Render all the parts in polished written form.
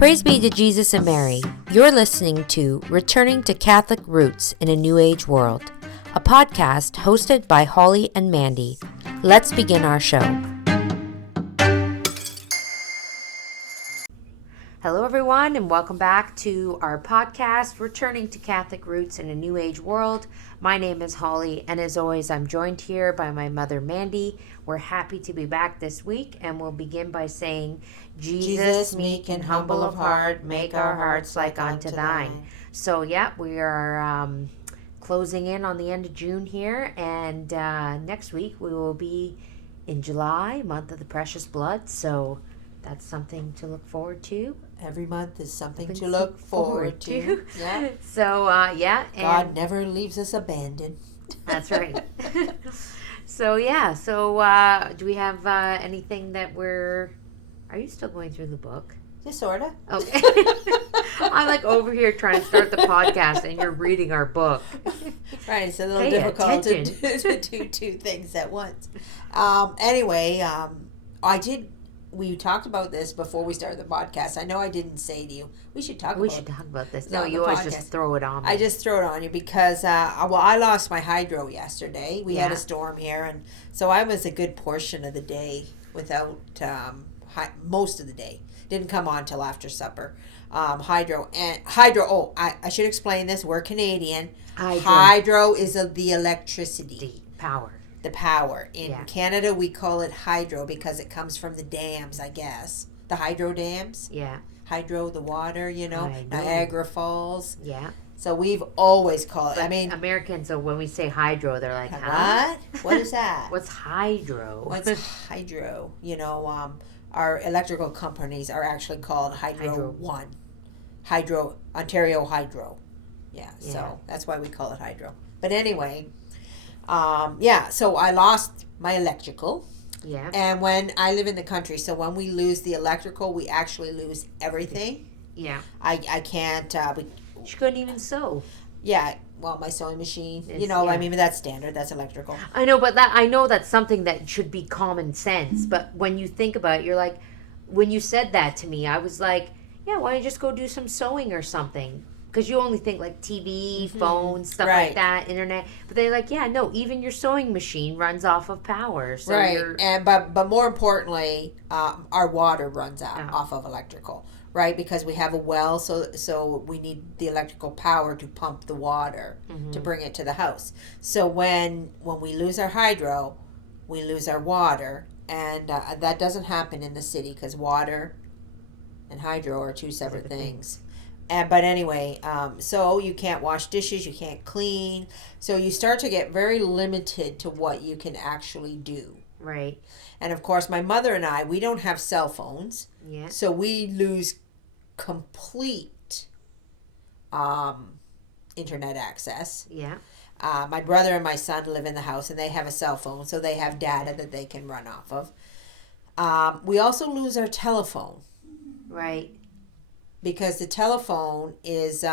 Praise be to Jesus and Mary. You're listening to Returning to Catholic Roots in a New Age World, a podcast hosted by Holly and Mandy. Let's begin our show. Hello, everyone, and welcome back to our podcast, Returning to Catholic Roots in a New Age World. My name is Holly, and as always, I'm joined here by my mother, Mandy. We're happy to be back this week, and we'll begin by saying, Jesus, meek and humble of heart, make our hearts like unto thine. So, yeah, we are closing in on the end of June here, and next week we will be in July, month of the precious blood, so that's something to look forward to. Every month is something to look forward to. Yeah. So, yeah. And God never leaves us abandoned. That's right. So, yeah. So, do we have anything that Are you still going through the book? Just sort of. Okay. I'm like over here trying to start the podcast and you're reading our book. Right. It's a little difficult to do two things at once. Anyway, we talked about this before we started the podcast. I know I didn't say to you, we should talk about this. No, you always just throw it on me. I just throw it on you because, I lost my hydro yesterday. We had a storm here, and so I was a good portion of the day without, most of the day. Didn't come on till after supper. Hydro, I should explain this. We're Canadian. Hydro is the electricity. The power. In Canada, we call it hydro because it comes from the dams, I guess. The hydro dams. Yeah. Hydro, the water, Niagara Falls. Yeah. So we've always called it. Americans, so when we say hydro, they're like, huh? What is that? What's hydro? What's hydro? Our electrical companies are actually called Hydro 1. Ontario Hydro. Yeah, so that's why we call it hydro. But anyway, so I lost my electrical. Yeah. And when I live in the country, so when we lose the electrical, we actually lose everything. Yeah. I can't. She couldn't even sew. Yeah. Well, my sewing machine. That's standard. That's electrical. I know, but I know that's something that should be common sense. But when you think about it, you're like, when you said that to me, I was like, yeah, why don't you just go do some sewing or something? Because you only think like TV, phones, stuff like that, internet. But they're like, yeah, no, even your sewing machine runs off of power. So right. But more importantly, our water runs off of electrical, right? Because we have a well, so we need the electrical power to pump the water to bring it to the house. So when we lose our hydro, we lose our water, and that doesn't happen in the city because water and hydro are two separate things. But anyway, so you can't wash dishes, you can't clean. So you start to get very limited to what you can actually do. Right. And of course, my mother and I, we don't have cell phones. Yeah. So we lose complete internet access. Yeah. My brother and my son live in the house and they have a cell phone, so they have data that they can run off of. We also lose our telephone. Right. Because the telephone is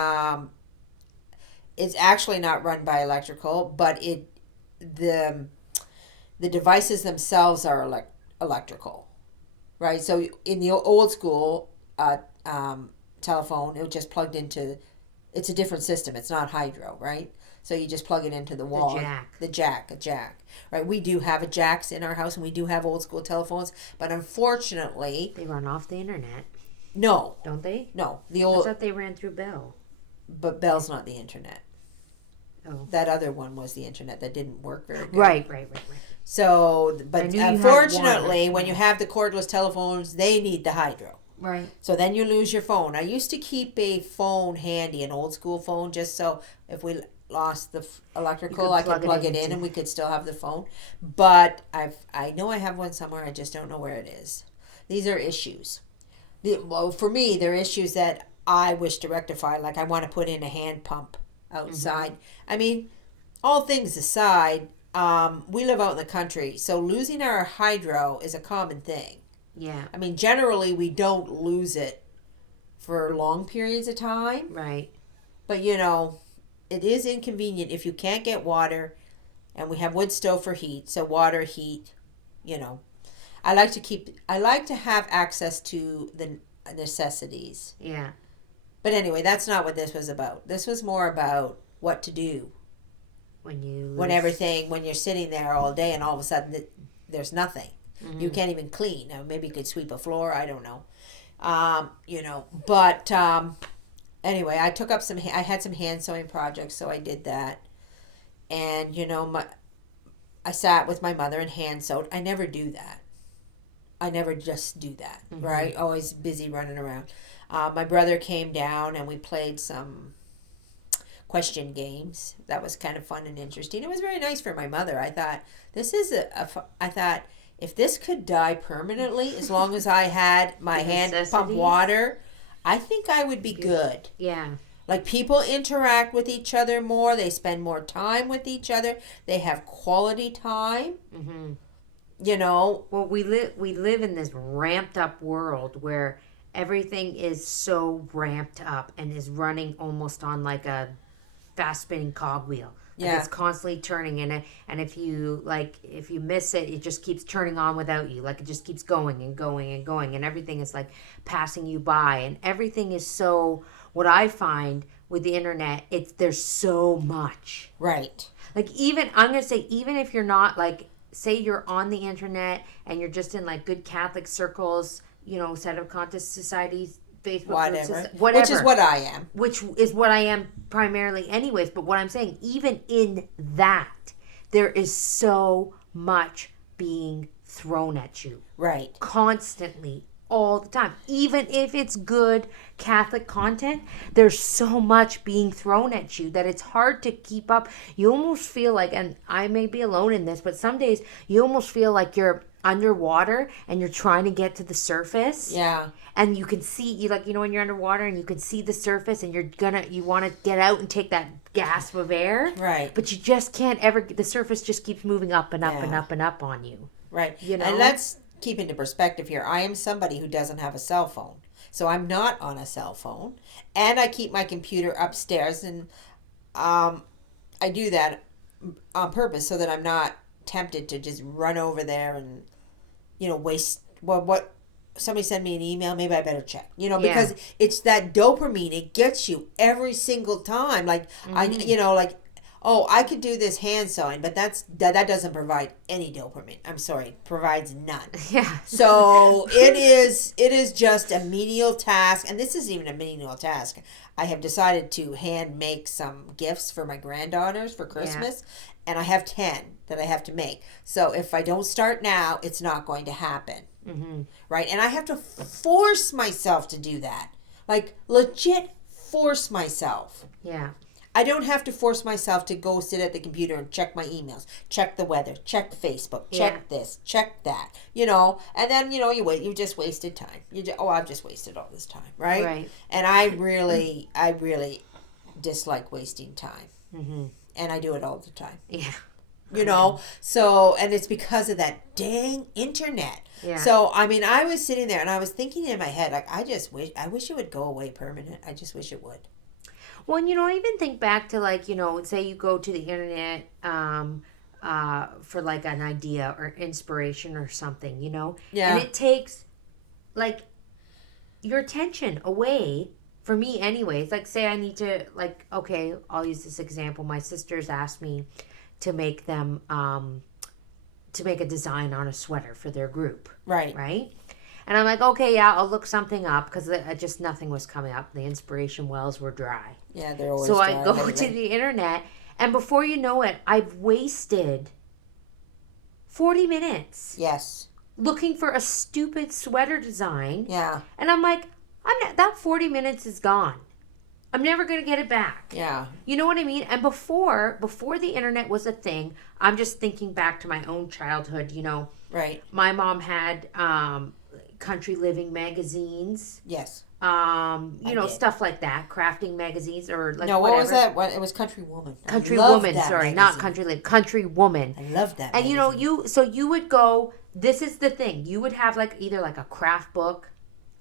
it's actually not run by electrical, but the devices themselves are electrical, right? So in the old school telephone, it was just plugged into. It's a different system. It's not hydro, right? So you just plug it into the wall. A jack. Right? We do have jacks in our house, and we do have old school telephones, but unfortunately, they run off the internet. No. Don't they? No. I thought they ran through Bell. But Bell's not the internet. Oh. That other one was the internet that didn't work very good. Right. So, but unfortunately, when you have the cordless telephones, they need the hydro. Right. So then you lose your phone. I used to keep a phone handy, an old school phone, just so if we lost the electrical, I could plug it in and we could still have the phone. But I know I have one somewhere. I just don't know where it is. These are issues. For me, there are issues that I wish to rectify. Like I want to put in a hand pump outside. All things aside, we live out in the country, so losing our hydro is a common thing. Yeah. Generally, we don't lose it for long periods of time. Right. But, it is inconvenient if you can't get water, and we have wood stove for heat, so water, heat, I like to have access to the necessities. Yeah. But anyway, that's not what this was about. This was more about what to do when you're sitting there all day and all of a sudden there's nothing. Mm-hmm. You can't even clean. Now, maybe you could sweep a floor. I don't know. But anyway, I took up I had some hand sewing projects, so I did that. And, I sat with my mother and hand sewed. I never do that. I never just do that, mm-hmm. right? Always busy running around. My brother came down and we played some question games. That was kind of fun and interesting. It was very nice for my mother. I thought, I thought, if this could die permanently, as long as I had my hand pump water, I think I would be good. Yeah. Like, people interact with each other more. They spend more time with each other. They have quality time. Mm-hmm. Well, we live in this ramped up world where everything is so ramped up and is running almost on like a fast spinning cogwheel. Like it's constantly turning, and if you miss it, it just keeps turning on without you. Like, it just keeps going and going and going, and everything is like passing you by, and everything is so. What I find with the internet, there's so much. Right. Like, I'm gonna say, even if you're not, like, say you're on the internet and you're just in like good Catholic circles, Sedevacantist societies, Facebook whatever. Which is what I am. Which is what I am primarily anyways. But what I'm saying, even in that, there is so much being thrown at you. Right. Constantly. All the time. Even if it's good Catholic content, there's so much being thrown at you that it's hard to keep up. You almost feel like, and I may be alone in this, but some days you almost feel like you're underwater and you're trying to get to the surface. Yeah. And you can see, when you're underwater and you can see the surface and you want to get out and take that gasp of air. Right. But you just can't the surface just keeps moving up and up and up and up on you. Right. And let's keep into perspective here. I am somebody who doesn't have a cell phone. So I'm not on a cell phone. And I keep my computer upstairs, and I do that on purpose so that I'm not tempted to just run over there and, waste what somebody sent me an email, maybe I better check. Because it's that dopamine. It gets you every single time. Like, mm-hmm. I could do this hand sewing, but that doesn't provide any dopamine. I'm sorry, it provides none. Yeah. So it is just a menial task, and this isn't even a menial task. I have decided to hand make some gifts for my granddaughters for Christmas, and I have 10 that I have to make. So if I don't start now, it's not going to happen. Mm-hmm. Right? And I have to force myself to do that. Like, legit force myself. Yeah. I don't have to force myself to go sit at the computer and check my emails, check the weather, check Facebook, check this, check that, and then, you just wasted time. I've just wasted all this time, right? Right. And I really dislike wasting time. Mm-hmm. And I do it all the time. Yeah. So, and it's because of that dang internet. Yeah. So, I was sitting there and I was thinking in my head, like, I wish it would go away permanent. I just wish it would. Well, I even think back to say you go to the internet for like an idea or inspiration or something, Yeah. And it takes like your attention away, for me anyways. Like, say I need to, like, okay, I'll use this example. My sisters asked me to make them to make a design on a sweater for their group. Right. Right? And I'm like, okay, yeah, I'll look something up, because just nothing was coming up. The inspiration wells were dry. Yeah, they're always dry. So I go to the internet, and before you know it, I've wasted 40 minutes. Yes. Looking for a stupid sweater design. Yeah. And I'm like, that 40 minutes is gone. I'm never going to get it back. Yeah. You know what I mean? And before the internet was a thing, I'm just thinking back to my own childhood, Right. My mom had country living magazines. Yes. Stuff like that, crafting magazines or like no, whatever. What was that? What, it was Country Woman. Country Woman, sorry, magazine. Not Country Live. Country Woman. I love that. And magazine. you would go. This is the thing. You would have either a craft book,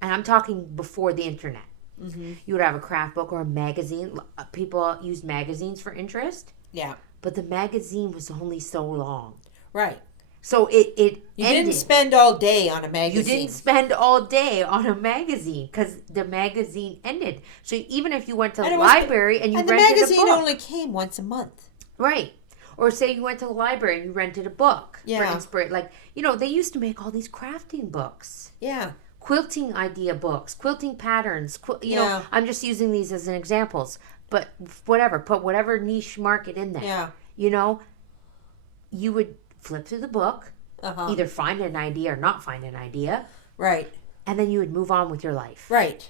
and I'm talking before the internet. Mm-hmm. You would have a craft book or a magazine. People use magazines for interest. Yeah. But the magazine was only so long. Right. So it You ended. didn't spend all day on a magazine. You didn't spend all day on a magazine because the magazine ended. So even if you went to the library and you rented a book. And the magazine only came once a month. Right. Or say you went to the library and you rented a book for inspiration. Like, they used to make all these crafting books. Yeah. Quilting idea books, quilting patterns. Know, I'm just using these as an examples. But whatever, put whatever niche market in there. Yeah. You would flip through the book, either find an idea or not find an idea. Right. And then you would move on with your life. Right.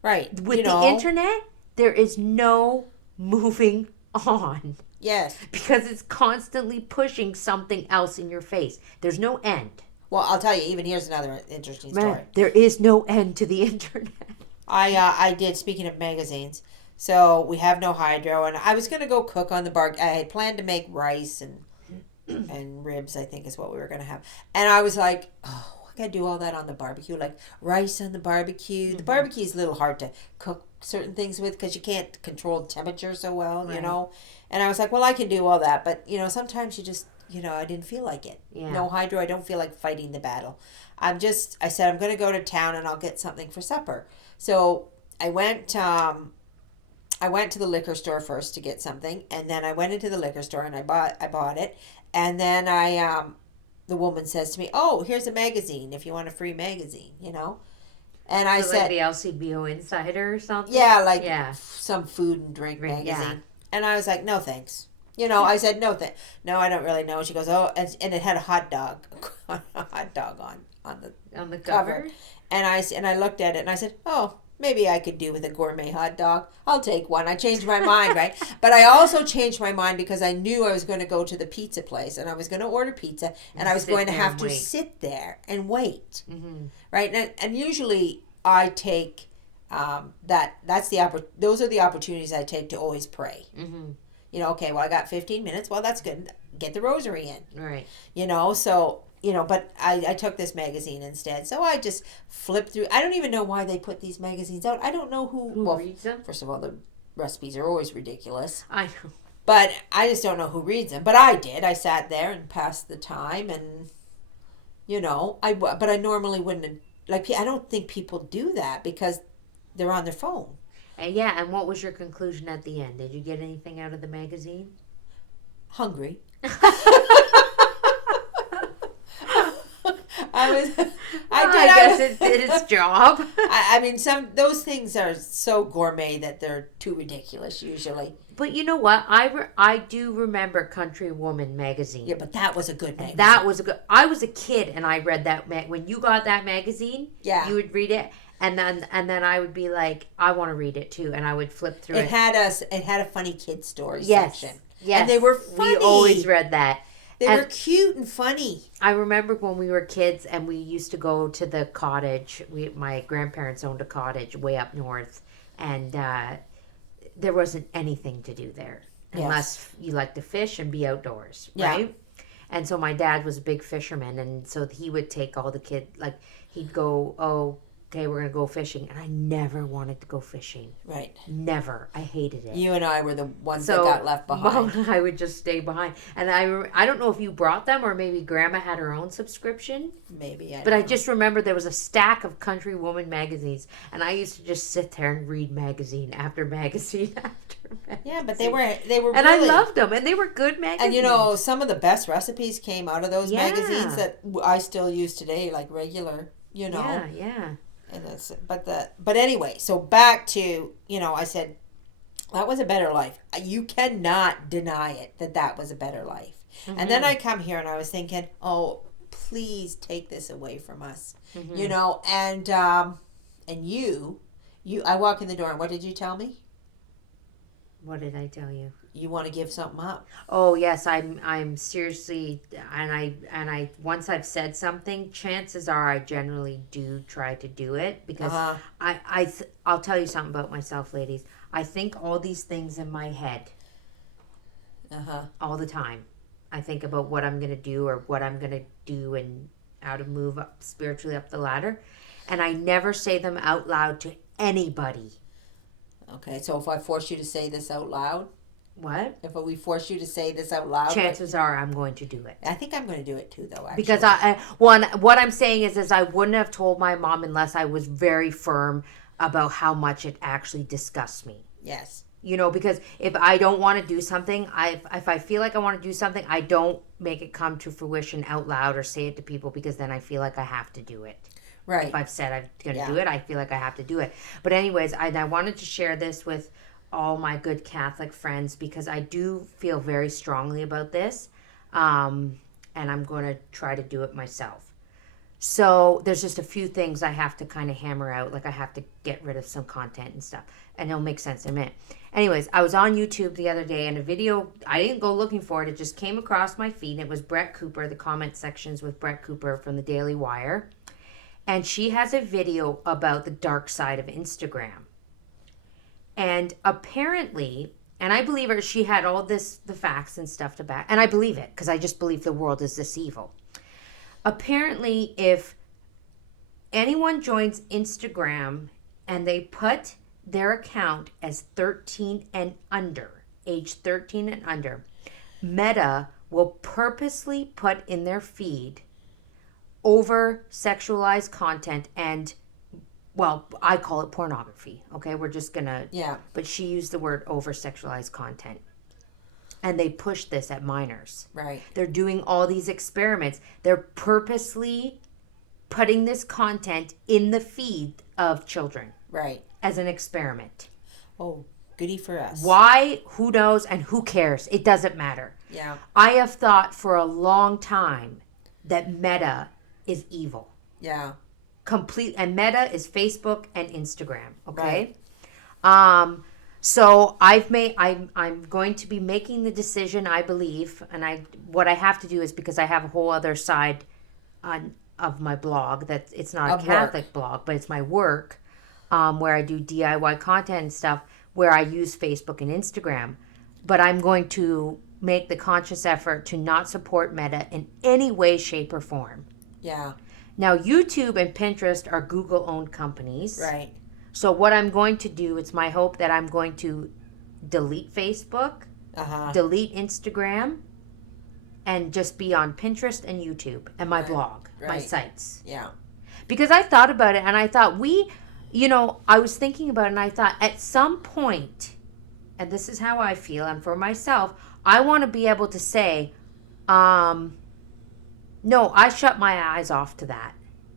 Right. With the internet, there is no moving on. Yes. Because it's constantly pushing something else in your face. There's no end. Well, I'll tell you, even here's another interesting story. There is no end to the internet. I did, speaking of magazines, so we have no hydro, and I was going to go cook on the barbecue. I had planned to make rice and ribs, I think is what we were going to have. And I was like, oh, I got to do all that on the barbecue, like rice on the barbecue. The barbecue is a little hard to cook certain things with because you can't control temperature so well, right. And I was like, well, I can do all that, but, sometimes you just... I didn't feel like it. Yeah. No hydro. I don't feel like fighting the battle. I said, I'm going to go to town and I'll get something for supper. So I went to the liquor store first to get something. And then I went into the liquor store and I bought it. And then the woman says to me, oh, here's a magazine if you want a free magazine, And I said, like the LCBO Insider or something? Yeah, some food and drink magazine. Yeah. And I was like, no, thanks. I said, no, I don't really know. She goes, oh, and it had a hot dog on the cover. And I looked at it and I said, oh, maybe I could do with a gourmet hot dog. I'll take one. I changed my mind, right? But I also changed my mind because I knew I was going to go to the pizza place and I was going to order pizza and I was going to have to sit there and wait, right? And usually I take those are the opportunities I take to always pray. Okay, well, I got 15 minutes. Well, that's good. Get the rosary in. Right. But I took this magazine instead. So I just flipped through. I don't even know why they put these magazines out. I don't know who reads them. First of all, the recipes are always ridiculous. I know. But I just don't know who reads them. But I did. I sat there and passed the time and, but I normally wouldn't. I don't think people do that because they're on their phone. And what was your conclusion at the end? Did you get anything out of the magazine? Hungry. I guess it did its job. I mean, those things are so gourmet that they're too ridiculous usually. But you know what? I do remember Country Woman magazine. Yeah, but that was a good magazine. I was a kid and I read that when you got that magazine. Yeah. You would read it. And then I would be like, I want to read it too, and I would flip through it. It had a funny kid story section. Yes, and they were funny. We always read that. They were cute and funny. I remember when we were kids, and we used to go to the cottage. My grandparents owned a cottage way up north, and there wasn't anything to do there unless you like to fish and be outdoors, right? Yeah. And so my dad was a big fisherman, and so he would take all the kids. Like he'd go, okay, we're going to go fishing. And I never wanted to go fishing. Right. Never. I hated it. You and I were the ones that got left behind. Mom and I would just stay behind. And I don't know if you brought them or maybe Grandma had her own subscription. Maybe. I just remember there was a stack of Country Woman magazines. And I used to just sit there and read magazine after magazine after magazine. Yeah, but they were and really... I loved them. And they were good magazines. And some of the best recipes came out of those magazines that I still use today, like regular, Yeah. And but anyway, so back to, I said, that was a better life. You cannot deny it that was a better life. Mm-hmm. And then I come here and I was thinking, oh, please take this away from us. Mm-hmm. And you, I walk in the door and what did you tell me? What did I tell you? You want to give something up? Oh yes, I'm seriously, and I once I've said something, chances are I generally do try to do it because I'll tell you something about myself, ladies. I think all these things in my head all the time. I think about what I'm gonna do or what I'm gonna do and how to move up spiritually up the ladder, and I never say them out loud to anybody. Okay, so if I force you to say this out loud. What? If we force you to say this out loud, chances are I'm going to do it. I think I'm going to do it too, though. Actually. Because what I'm saying is I wouldn't have told my mom unless I was very firm about how much it actually disgusts me. Yes. Because if I don't want to do something, if I feel like I want to do something, I don't make it come to fruition out loud or say it to people, because then I feel like I have to do it. Right. If I've said I'm going to do it, I feel like I have to do it. But anyways, I wanted to share this with all my good Catholic friends, because I do feel very strongly about this, and I'm going to try to do it myself. So there's just a few things I have to kind of hammer out. Like I have to get rid of some content and stuff, and it'll make sense in a minute. Anyways, I was on YouTube the other day, and a video, I didn't go looking for it. It just came across my feed, and it was Brett Cooper, the comment sections with Brett Cooper from the Daily Wire. And she has a video about the dark side of Instagram. And apparently, and I believe her, she had all the facts and stuff to back, and I believe it, because I just believe the world is this evil. Apparently, if anyone joins Instagram and they put their account as 13 and under, age 13 and under, Meta will purposely put in their feed over sexualized content and, well, I call it pornography. Okay, we're just gonna. Yeah. But she used the word over sexualized content. And they push this at minors. Right. They're doing all these experiments. They're purposely putting this content in the feed of children. Right. As an experiment. Oh, goody for us. Why? Who knows? And who cares? It doesn't matter. Yeah. I have thought for a long time that Meta is evil. Yeah. And Meta is Facebook and Instagram. Okay. Right. So I'm going to be making the decision, I believe, and what I have to do is, because I have a whole other side of my blog that it's not a Catholic blog, but it's my work, where I do DIY content and stuff, where I use Facebook and Instagram. But I'm going to make the conscious effort to not support Meta in any way, shape, or form. Yeah. Now, YouTube and Pinterest are Google-owned companies. Right. So what I'm going to do, it's my hope that I'm going to delete Facebook, delete Instagram, and just be on Pinterest and YouTube and my blog, my sites. Yeah. Because I thought about it, and I thought I was thinking about it, and I thought at some point, and this is how I feel, and for myself, I want to be able to say, no, I shut my eyes off to that.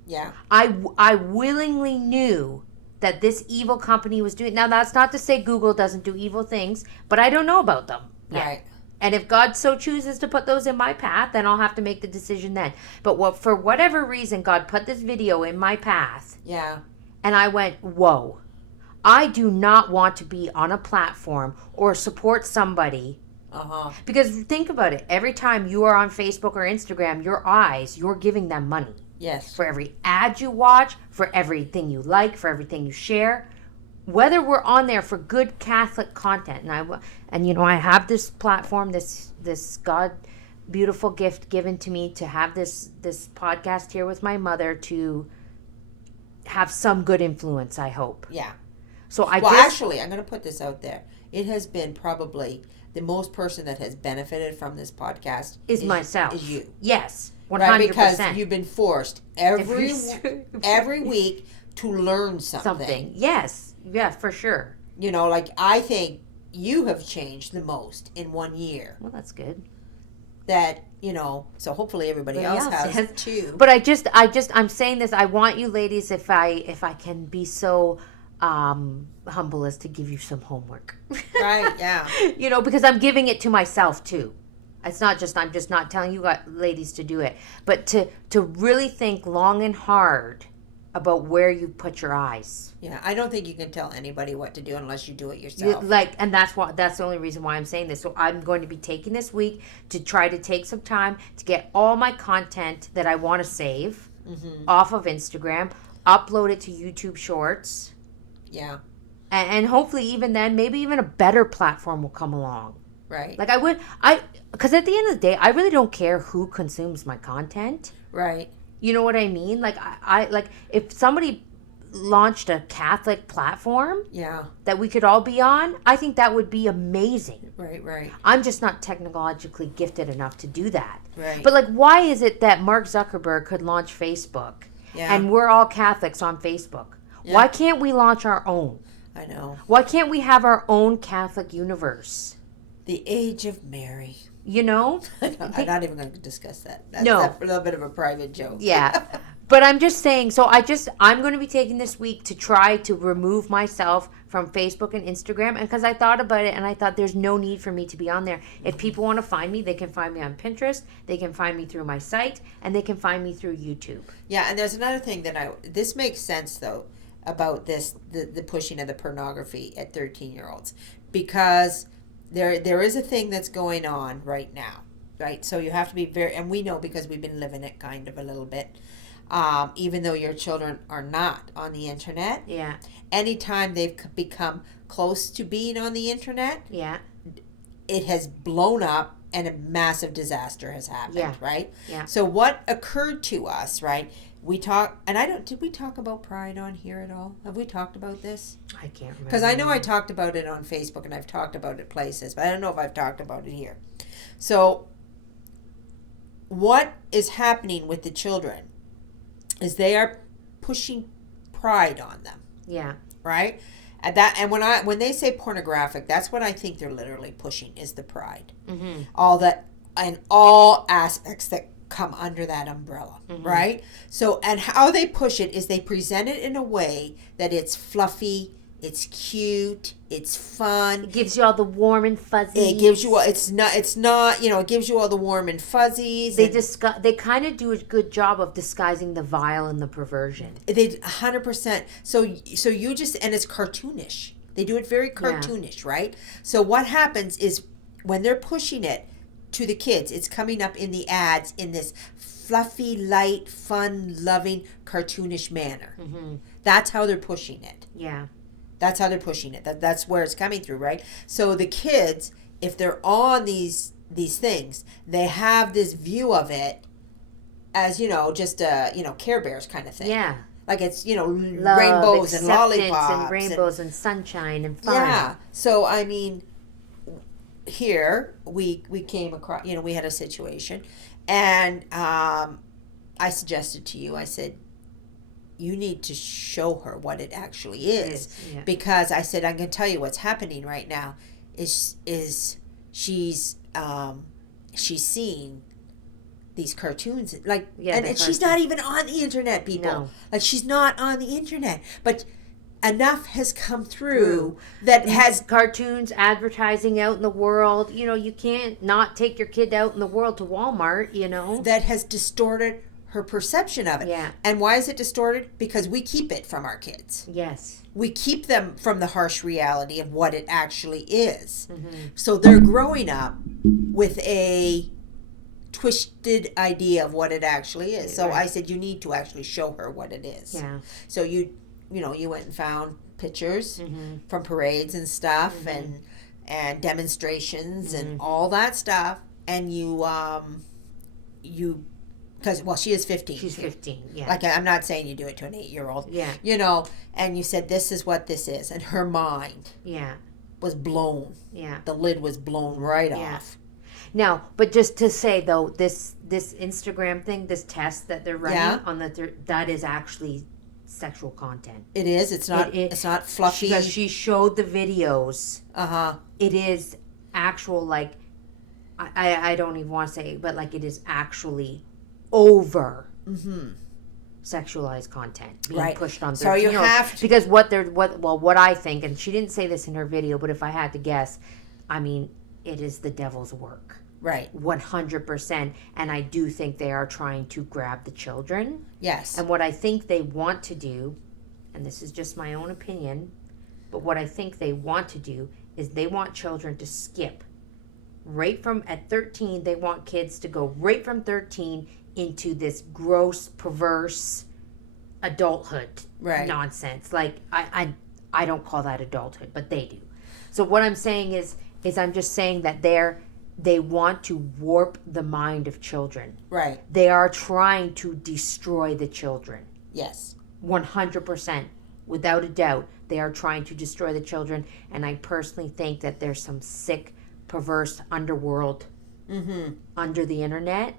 Yeah. I willingly knew that this evil company was doing. Now, that's not to say Google doesn't do evil things, but I don't know about them yet. Right. And if God so chooses to put those in my path, then I'll have to make the decision then. But for whatever reason, God put this video in my path. Yeah. And I went, whoa. I do not want to be on a platform or support somebody. Because think about it. Every time you are on Facebook or Instagram, you're giving them money. Yes. For every ad you watch, for everything you like, for everything you share, whether we're on there for good Catholic content, and I have this platform, this God beautiful gift given to me to have this podcast here with my mother to have some good influence, I hope. Yeah. So actually, I'm going to put this out there. It has been probably the most person that has benefited from this podcast is myself. Is you. Yes. 100%. Right, because you've been forced every week to learn something. Yes. Yeah, for sure. I think you have changed the most in 1 year. Well, that's good. That, so hopefully everybody else has too. But I'm saying this, I want you ladies, if I can be so humble as to give you some homework. Right, yeah. Because I'm giving it to myself too. It's not just, I'm just not telling you ladies to do it, but to really think long and hard about where you put your eyes. Yeah, I don't think you can tell anybody what to do unless you do it yourself. And that's the only reason why I'm saying this. So I'm going to be taking this week to try to take some time to get all my content that I want to save off of Instagram, upload it to YouTube Shorts. Yeah. And hopefully even then, maybe even a better platform will come along. Right. Because at the end of the day, I really don't care who consumes my content. Right. You know what I mean? I if somebody launched a Catholic platform Yeah. that we could all be on, I think that would be amazing. Right. I'm just not technologically gifted enough to do that. Right. But like, why is it that Mark Zuckerberg could launch Facebook and we're all Catholics on Facebook? Yeah. Why can't we launch our own? I know. Why can't we have our own Catholic universe? The age of Mary. You know? I'm not even going to discuss that. That's No. a little bit of a private joke. Yeah. But I'm just saying, I'm going to be taking this week to try to remove myself from Facebook and Instagram. And because I thought about it and I thought there's no need for me to be on there. If people want to find me, they can find me on Pinterest. They can find me through my site. And they can find me through YouTube. Yeah, and there's another thing this makes sense, though, about this, the pushing of the pornography at 13-year-olds. Because there is a thing that's going on right now, right? So you have to be very, and we know because we've been living it kind of a little bit. Even though your children are not on the internet. Yeah. Anytime they've become close to being on the internet. Yeah. It has blown up and a massive disaster has happened, right? Yeah. So what occurred to us, right? Did we talk about pride on here at all? Have we talked about this? I can't remember. Because I know I talked about it on Facebook and I've talked about it places, but I don't know if I've talked about it here. So what is happening with the children is they are pushing pride on them. Yeah. Right? And when they say pornographic, that's what I think they're literally pushing is the pride. Mm-hmm. All aspects that come under that umbrella, right? So, and how they push it is they present it in a way that it's fluffy, it's cute, it's fun. It gives you all the warm and fuzzies. It gives you all, it gives you all the warm and fuzzies. They kind of do a good job of disguising the vile and the perversion. They 100%. So you just, and it's cartoonish. They do it very cartoonish, right? So what happens is when they're pushing it to the kids, it's coming up in the ads in this fluffy, light, fun, loving, cartoonish manner. Mm-hmm. That's how they're pushing it. Yeah. That's how they're pushing it. That's where it's coming through, right? So the kids, if they're on these things, they have this view of it as, just Care Bears kind of thing. Yeah. Like it's, Love, rainbows and lollipops. And rainbows and sunshine and fun. Yeah. So, I mean, here we came across, we had a situation. And I suggested to you, I said, you need to show her what it actually is. Yeah. Because I said, I can tell you what's happening right now is she's seeing these cartoons and she's not even on the internet, people. No. Like she's not on the internet, but enough has come through that has cartoons, advertising out in the world. You can't not take your kid out in the world to Walmart, that has distorted her perception of it. Yeah. And why is it distorted? Because we keep it from our kids. Yes. We keep them from the harsh reality of what it actually is. Mm-hmm. So they're growing up with a twisted idea of what it actually is. So I said, you need to actually show her what it is. Yeah. So you went and found pictures from parades and stuff and demonstrations and all that stuff. And because she is 15. She's 15, yeah. Like, I'm not saying you do it to an 8-year-old. Yeah. And you said, this is what this is. And her mind was blown. Yeah. The lid was blown right off. Now, but just to say, though, this Instagram thing, this test that they're running on that is actually sexual content. It is? It's not fluffy? Because she showed the videos. Uh-huh. It is actual, like, I don't even want to say, but, like, it is actually over sexualized content being pushed on 13-year-olds. So you have to, because what I think, and she didn't say this in her video, but if I had to guess, I mean, it is the devil's work. Right. 100%. And I do think they are trying to grab the children. Yes. And what I think they want to do, and this is just my own opinion, but what I think they want to do is they want children to skip right from at 13. They want kids to go right from 13 into this gross, perverse adulthood nonsense. Like, I don't call that adulthood, but they do. So what I'm saying is I'm just saying that they want to warp the mind of children. Right. They are trying to destroy the children. Yes. 100%. Without a doubt, they are trying to destroy the children. And I personally think that there's some sick, perverse underworld under the internet.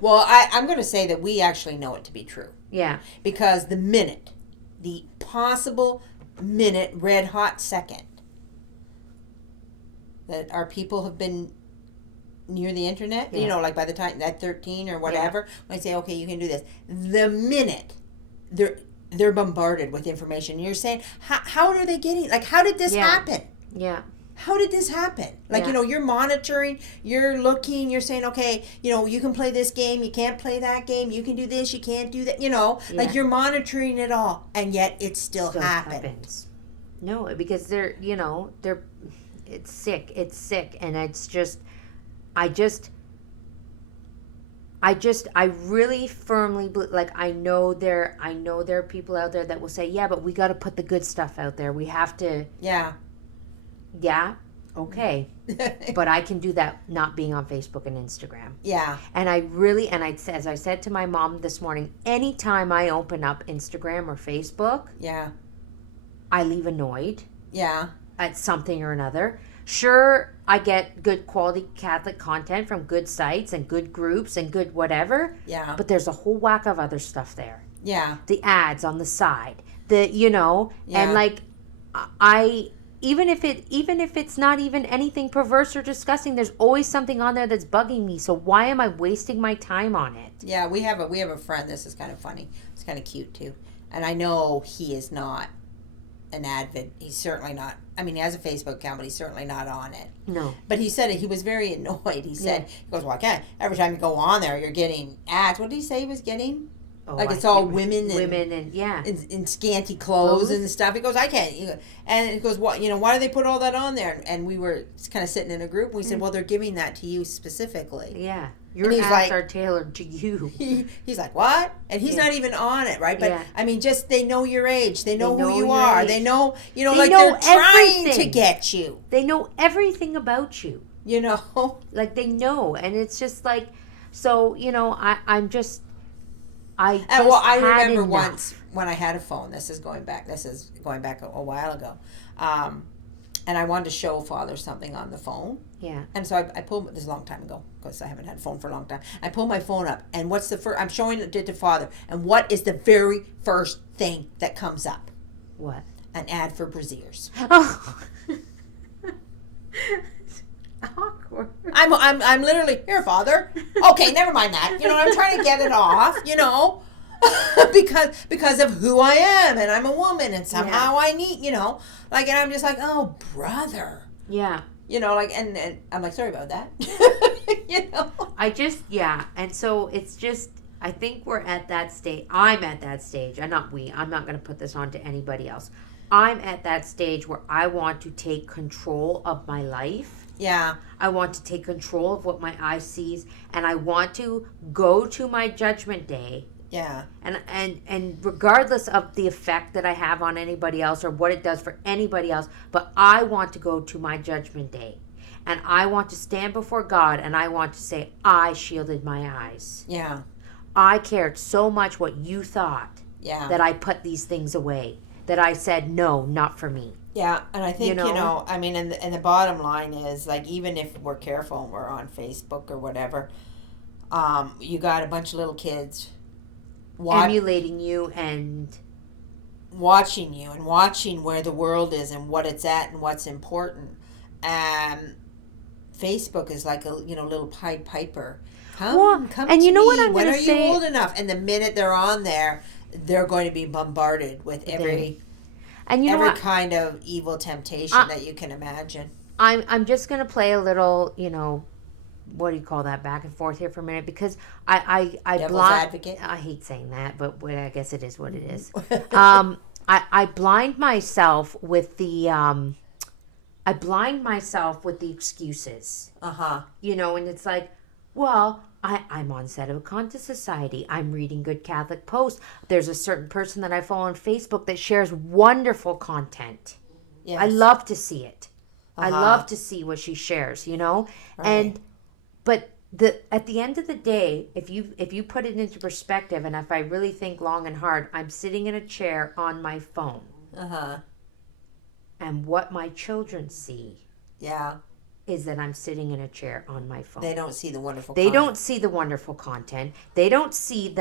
Well, I'm going to say that we actually know it to be true. Yeah. Because the possible minute, red hot second that our people have been near the internet, you know, like by the time that 13 or whatever, when I say, okay, you can do this, the minute they're bombarded with information, you're saying, how are they getting, like, how did this happen? Yeah. How did this happen? Like, you know, you're monitoring, you're looking, you're saying, okay, you know, you can play this game, you can't play that game, you can do this, you can't do that, you know, like you're monitoring it all, and yet it still happens. No, because it's sick, and it's just, I really firmly believe, like, I know there are people out there that will say, yeah, but we got to put the good stuff out there. We have to. Yeah, okay. But I can do that not being on Facebook and Instagram. Yeah. And as I said to my mom this morning, anytime I open up Instagram or Facebook, I leave annoyed at something or another. Sure, I get good quality Catholic content from good sites and good groups and good whatever. Yeah. But there's a whole whack of other stuff there. Yeah. The ads on the side. And like even if it's not even anything perverse or disgusting, there's always something on there that's bugging me. So why am I wasting my time on it? Yeah, we have a friend. This is kind of funny. It's kind of cute too. And I know he is not an avid. He's certainly not. I mean, he has a Facebook account, but he's certainly not on it. No. But he said he was very annoyed. He said, he goes, well, I can't. Every time you go on there, you're getting ads. What did he say he was getting? Oh, like it's all women and in scanty clothes and stuff. He goes, I can't. And he goes, what? You know, why do they put all that on there? And we were kind of sitting in a group. And we said, well, they're giving that to you specifically. Yeah, your ads are tailored to you. He's like, what? And he's not even on it, right? But I mean, just they know your age. They know who you are. Age. They know, like they're trying to get you. They know everything about you. You know, like they know, and it's just like, so I remember once when I had a phone. This is going back a while ago, and I wanted to show Father something on the phone. Yeah. And so I pulled this a long time ago because I haven't had a phone for a long time. I pulled my phone up, and what's the first? I'm showing it to Father, and what is the very first thing that comes up? What? An ad for brassieres. Oh. Awkward. I'm literally here, Father. Okay, never mind that. You know, I'm trying to get it off. You know, because of who I am, and I'm a woman, and somehow I need, and I'm just like, oh, brother. Yeah. You know, like, and I'm like, sorry about that. And so it's just, I think we're at that stage. I'm at that stage. I'm not going to put this on to anybody else. I'm at that stage where I want to take control of my life. Yeah. I want to take control of what my eye sees, and I want to go to my judgment day. Yeah. And regardless of the effect that I have on anybody else or what it does for anybody else, but I want to go to my judgment day. And I want to stand before God, and I want to say, I shielded my eyes. Yeah. I cared so much what you thought that I put these things away, that I said, no, not for me. Yeah, and I think, I mean, and the bottom line is, like, even if we're careful and we're on Facebook or whatever, you got a bunch of little kids emulating you and watching you and watching where the world is and what it's at and what's important. And Facebook is like a little Pied Piper. Come and to you know me. what I'm When going are to say? you old enough? And the minute they're on there, they're going to be bombarded with every kind of evil temptation that you can imagine. I'm just going to play a little, what do you call that, back and forth here for a minute, because I Devil's advocate. I hate saying that, but I guess it is what it is. I blind myself with the excuses. And it's like, well, I'm on set of a contest society. I'm reading good Catholic posts. There's a certain person that I follow on Facebook that shares wonderful content. Yes. I love to see it. I love to see what she shares, Right. But at the end of the day, if you put it into perspective, and if I really think long and hard, I'm sitting in a chair on my phone. And what my children see is that I'm sitting in a chair on my phone. They don't see the wonderful They don't see the wonderful content. They don't see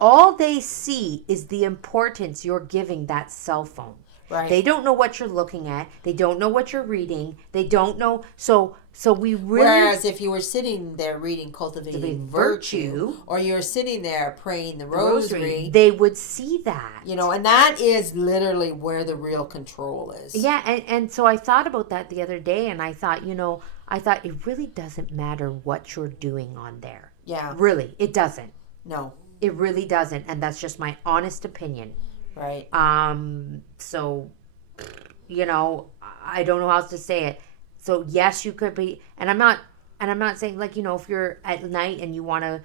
all they see is the importance you're giving that cell phone. Right. They don't know what you're looking at. They don't know what you're reading. They don't know. So we really. Whereas if you were sitting there reading Cultivating Virtue, or you're sitting there praying the rosary, they would see that. And that is literally where the real control is. Yeah, and so I thought about that the other day, and I thought, it really doesn't matter what you're doing on there. Yeah. Really, it doesn't. No. It really doesn't, and that's just my honest opinion. Right. So, I don't know how else to say it. So yes, you could be, and I'm not saying if you're at night and you want to,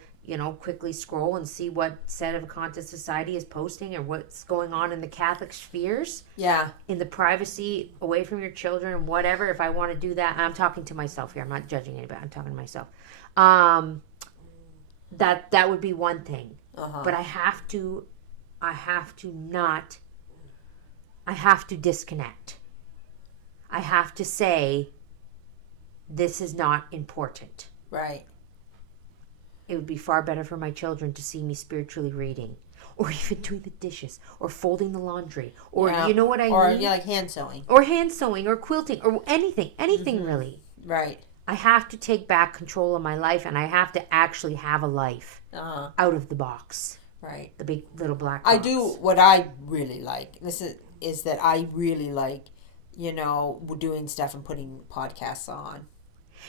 quickly scroll and see what set of conscious society is posting or what's going on in the Catholic spheres. Yeah. In the privacy, away from your children and whatever. If I want to do that, I'm talking to myself here. I'm not judging anybody. I'm talking to myself. That would be one thing. But I have to disconnect. I have to say, this is not important. Right. It would be far better for my children to see me spiritually reading, or even doing the dishes, or folding the laundry, or you know what I mean? Or like hand sewing. Or hand sewing, or quilting, or anything really. Right. I have to take back control of my life, and I have to actually have a life out of the box. Right. The big little black box. I do what I really like. This is that I really like, doing stuff and putting podcasts on.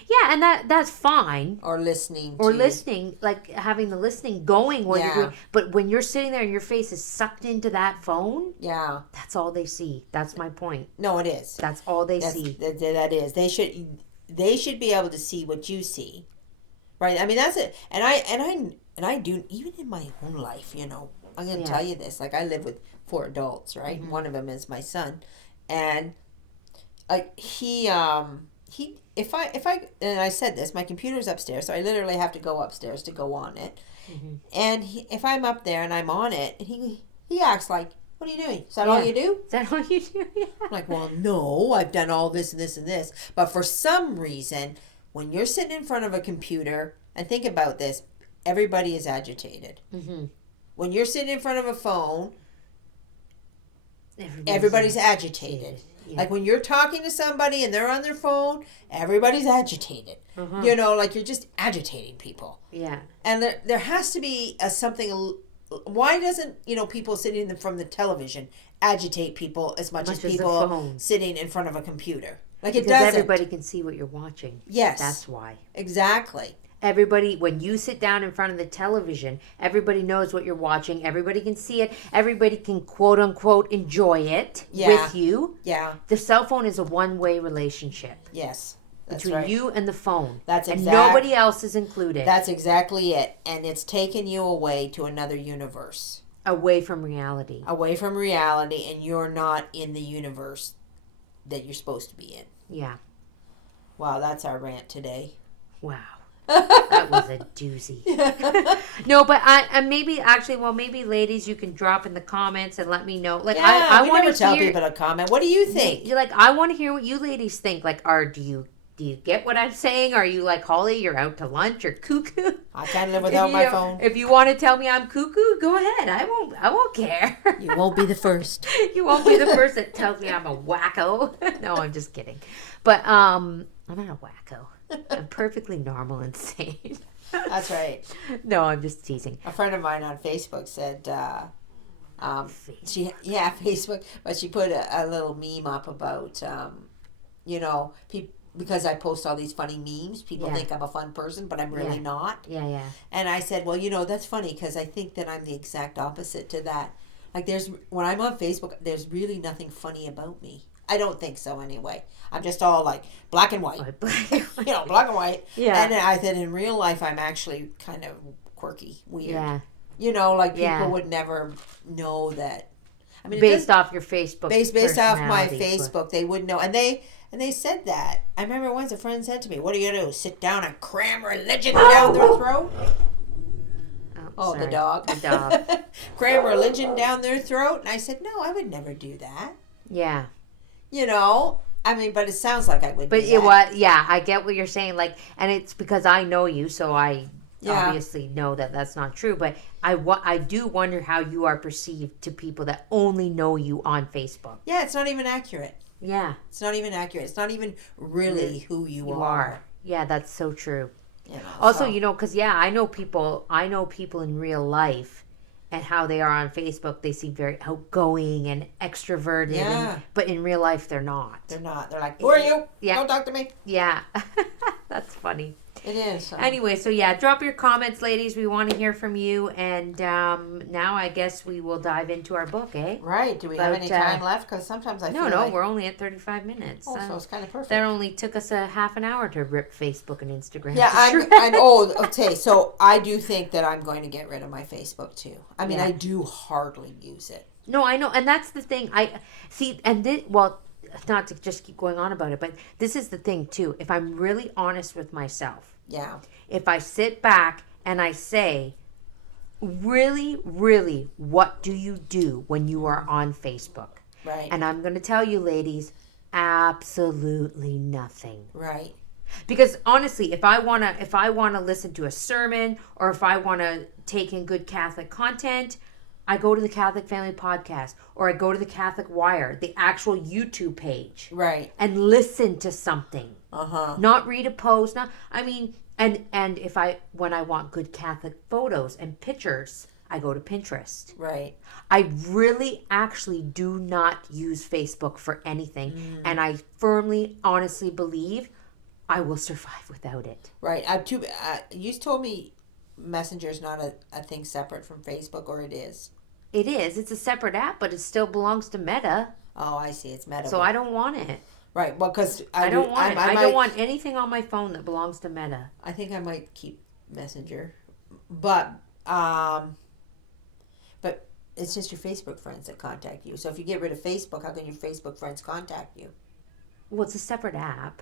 Yeah, and that's fine. Or listening. Like having the listening going while you're doing. But when you're sitting there and your face is sucked into that phone, that's all they see. That's my point. No, it is. That's all they see. That is. They should be able to see what you see, right? I mean, that's it. And I do, even in my own life. I'm going to tell you this. Like, I live with 4 adults, right? Mm-hmm. One of them is my son, and he if I and I said this, my computer's upstairs, so I literally have to go upstairs to go on it. Mm-hmm. And if I'm up there and I'm on it, and he acts like, "What are you doing? Is that all you do? Is that all you do?" Yeah. I'm like, well, no, I've done all this and this and this. But for some reason, when you're sitting in front of a computer, and think about this, everybody is agitated. Mm-hmm. When you're sitting in front of a phone, everybody's agitated. Yeah. Like when you're talking to somebody and they're on their phone, everybody's agitated. Uh-huh. Like you're just agitating people. Yeah. And there has to be something. Why doesn't people sitting from the television agitate people as much as people sitting in front of a computer? Like it doesn't. Because everybody can see what you're watching. Yes. That's why. Exactly. Everybody, when you sit down in front of the television, everybody knows what you're watching. Everybody can see it. Everybody can, quote unquote, enjoy it with you. Yeah. The cell phone is a one-way relationship. Yes. That's between right. you and the phone. That's exactly. And nobody else is included. That's exactly it. And it's taken you away to another universe. Away from reality. Away from reality, and you're not in the universe that you're supposed to be in. Yeah. Wow, that's our rant today. Wow. That was a doozy. No, but maybe ladies, you can drop in the comments and let me know. Like, I want to tell people to comment. What do you think? You're like, I want to hear what you ladies think. Like, do you get what I'm saying? Are you like Holly? You're out to lunch or cuckoo? I can't live without my phone. If you want to tell me I'm cuckoo, go ahead. I won't care. You won't be the first. You won't be the first that tells me I'm a wacko. No, I'm just kidding. But I'm not a wacko. I'm perfectly normal and sane. That's right. No, I'm just teasing. A friend of mine on Facebook said, Facebook, but she put a little meme up about, because I post all these funny memes, people think I'm a fun person, but I'm really not. Yeah. And I said, well, that's funny because I think that I'm the exact opposite to that. Like when I'm on Facebook, there's really nothing funny about me. I don't think so anyway. I'm just all like black and white. Black and white. Yeah. And I said in real life, I'm actually kind of quirky, weird. Yeah. Like people would never know that. I mean, based off your Facebook, based off my personality, Facebook, they would know, and they said that. I remember once a friend said to me, "What are you gonna do? Sit down and cram religion down their throat?" Oh, sorry. the dog. The dog. Cram religion down their throat, and I said, "No, I would never do that." Yeah. You know, I mean, but it sounds like I would. But do that. yeah, I get what you're saying. Like, and it's because I know you, so I Yeah. obviously know that that's not true. But I do wonder how you are perceived to people that only know you on Facebook. Yeah, it's not even accurate. Yeah, It's not even accurate. It's not even really who you are. Yeah, that's so true. You know, Also, so. you know, because I know people. I know people in real life, and how they are on Facebook. They seem very outgoing and extroverted. Yeah. But in real life, they're not. They're not. They're like, "Who are you? Yeah. Don't talk to me." Yeah, that's funny. It is. So. Anyway, so yeah, drop your comments, ladies. We want to hear from you. And now I guess we will dive into our book, eh? Right. Do we have any time left? Because sometimes I feel No, like... we're only at 35 minutes. Oh, so it's kind of perfect. That only took us a half an hour to rip Facebook and Instagram. Yeah, I know. Okay, so I do think that I'm going to get rid of my Facebook too. I mean, I do hardly use it. No, I know. And that's the thing. I see, and this, well, not to just keep going on about it, but this is the thing too. If I'm really honest with myself, Yeah. if I sit back and I say, really, really, what do you do when you are on Facebook? Right. And I'm going to tell you, ladies, absolutely nothing. Right. Because honestly, if I want to listen to a sermon, or if I want to take in good Catholic content, I go to the Catholic Family Podcast, or I go to the Catholic Wire, the actual YouTube page, Right. and listen to something. Uh-huh. Not read a post. And if when I want good Catholic photos and pictures, I go to Pinterest. Right. I really actually do not use Facebook for anything, and I firmly, honestly believe I will survive without it. Right. You told me Messenger's not a thing separate from Facebook, or it is? It is. It's a separate app, but it still belongs to Meta. Oh, I see. It's Meta. So I don't want it. Right. Well, because I don't want it. I don't want anything on my phone that belongs to Meta. I think I might keep Messenger, but it's just your Facebook friends that contact you. So if you get rid of Facebook, how can your Facebook friends contact you? Well, it's a separate app.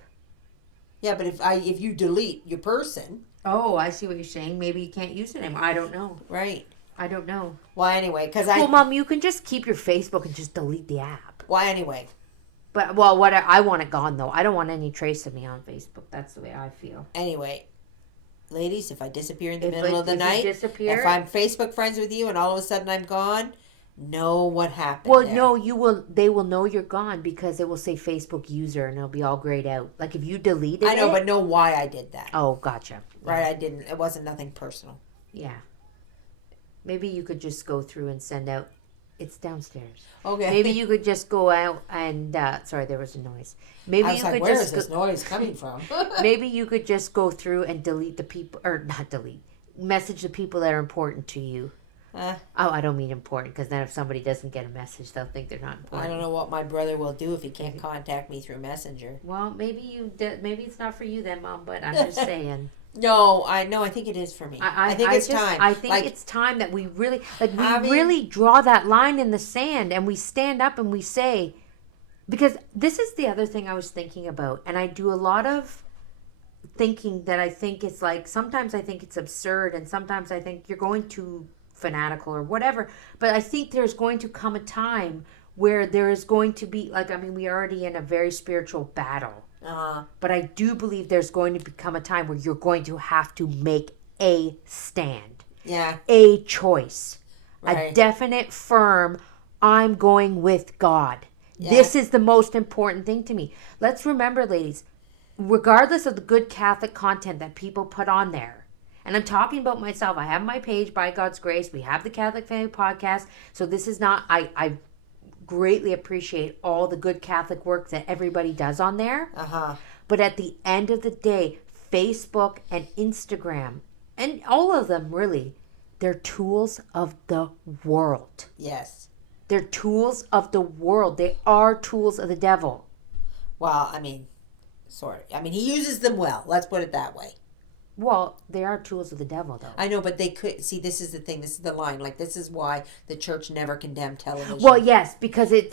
Yeah, but if you delete your person. Oh, I see what you're saying. Maybe you can't use it anymore. I don't know. Right. I don't know. Well, anyway, because Well, Mom, you can just keep your Facebook and just delete the app. Well, anyway. But, well, what I want it gone, though. I don't want any trace of me on Facebook. That's the way I feel. Anyway, ladies, if I disappear in the middle of the night, if I'm Facebook friends with you and all of a sudden I'm gone, know what happened. Well, there. no, they will know you're gone because it will say Facebook user and it'll be all grayed out. Like if you deleted it. I know, but know why I did that. Oh, gotcha. Right, I didn't. It wasn't nothing personal. Yeah. Maybe you could just go through and send out. It's downstairs. Okay. Maybe you could just go out and sorry, there was a noise. Maybe I was you like, could where just is this noise coming from? Maybe you could just go through and delete the people, or not delete, message the people that are important to you. Oh, I don't mean important, because then if somebody doesn't get a message, they'll think they're not important. I don't know what my brother will do if he can't contact me through Messenger. Well, maybe it's not for you then, Mom. But I'm just saying. No, I think it is for me. I think it's time. I think it's time that we really really draw that line in the sand and we stand up and we say, because this is the other thing I was thinking about, and I do a lot of thinking that I think it's like, sometimes I think it's absurd and sometimes I think you're going too fanatical or whatever, but I think there's going to come a time where there is going to be, like, I mean, we are already in a very spiritual battle. But I do believe there's going to become a time where you're going to have to make a stand. Yeah. A choice. Right. A definite, firm, I'm going with God. Yeah. This is the most important thing to me. Let's remember, ladies, regardless of the good Catholic content that people put on there, and I'm talking about myself, I have my page, By God's Grace. We have the Catholic Family Podcast. So this is not, I greatly appreciate all the good Catholic work that everybody does on there. But at the end of the day, Facebook and Instagram, and all of them really, they're tools of the world. Yes. They're tools of the world. They are tools of the devil. Well, I mean, sort of. I mean, he uses them well. Let's put it that way. Well, they are tools of the devil, though. I know, but they could see. This is the thing. This is the line. Like, this is why the church never condemned television. Well, yes, because it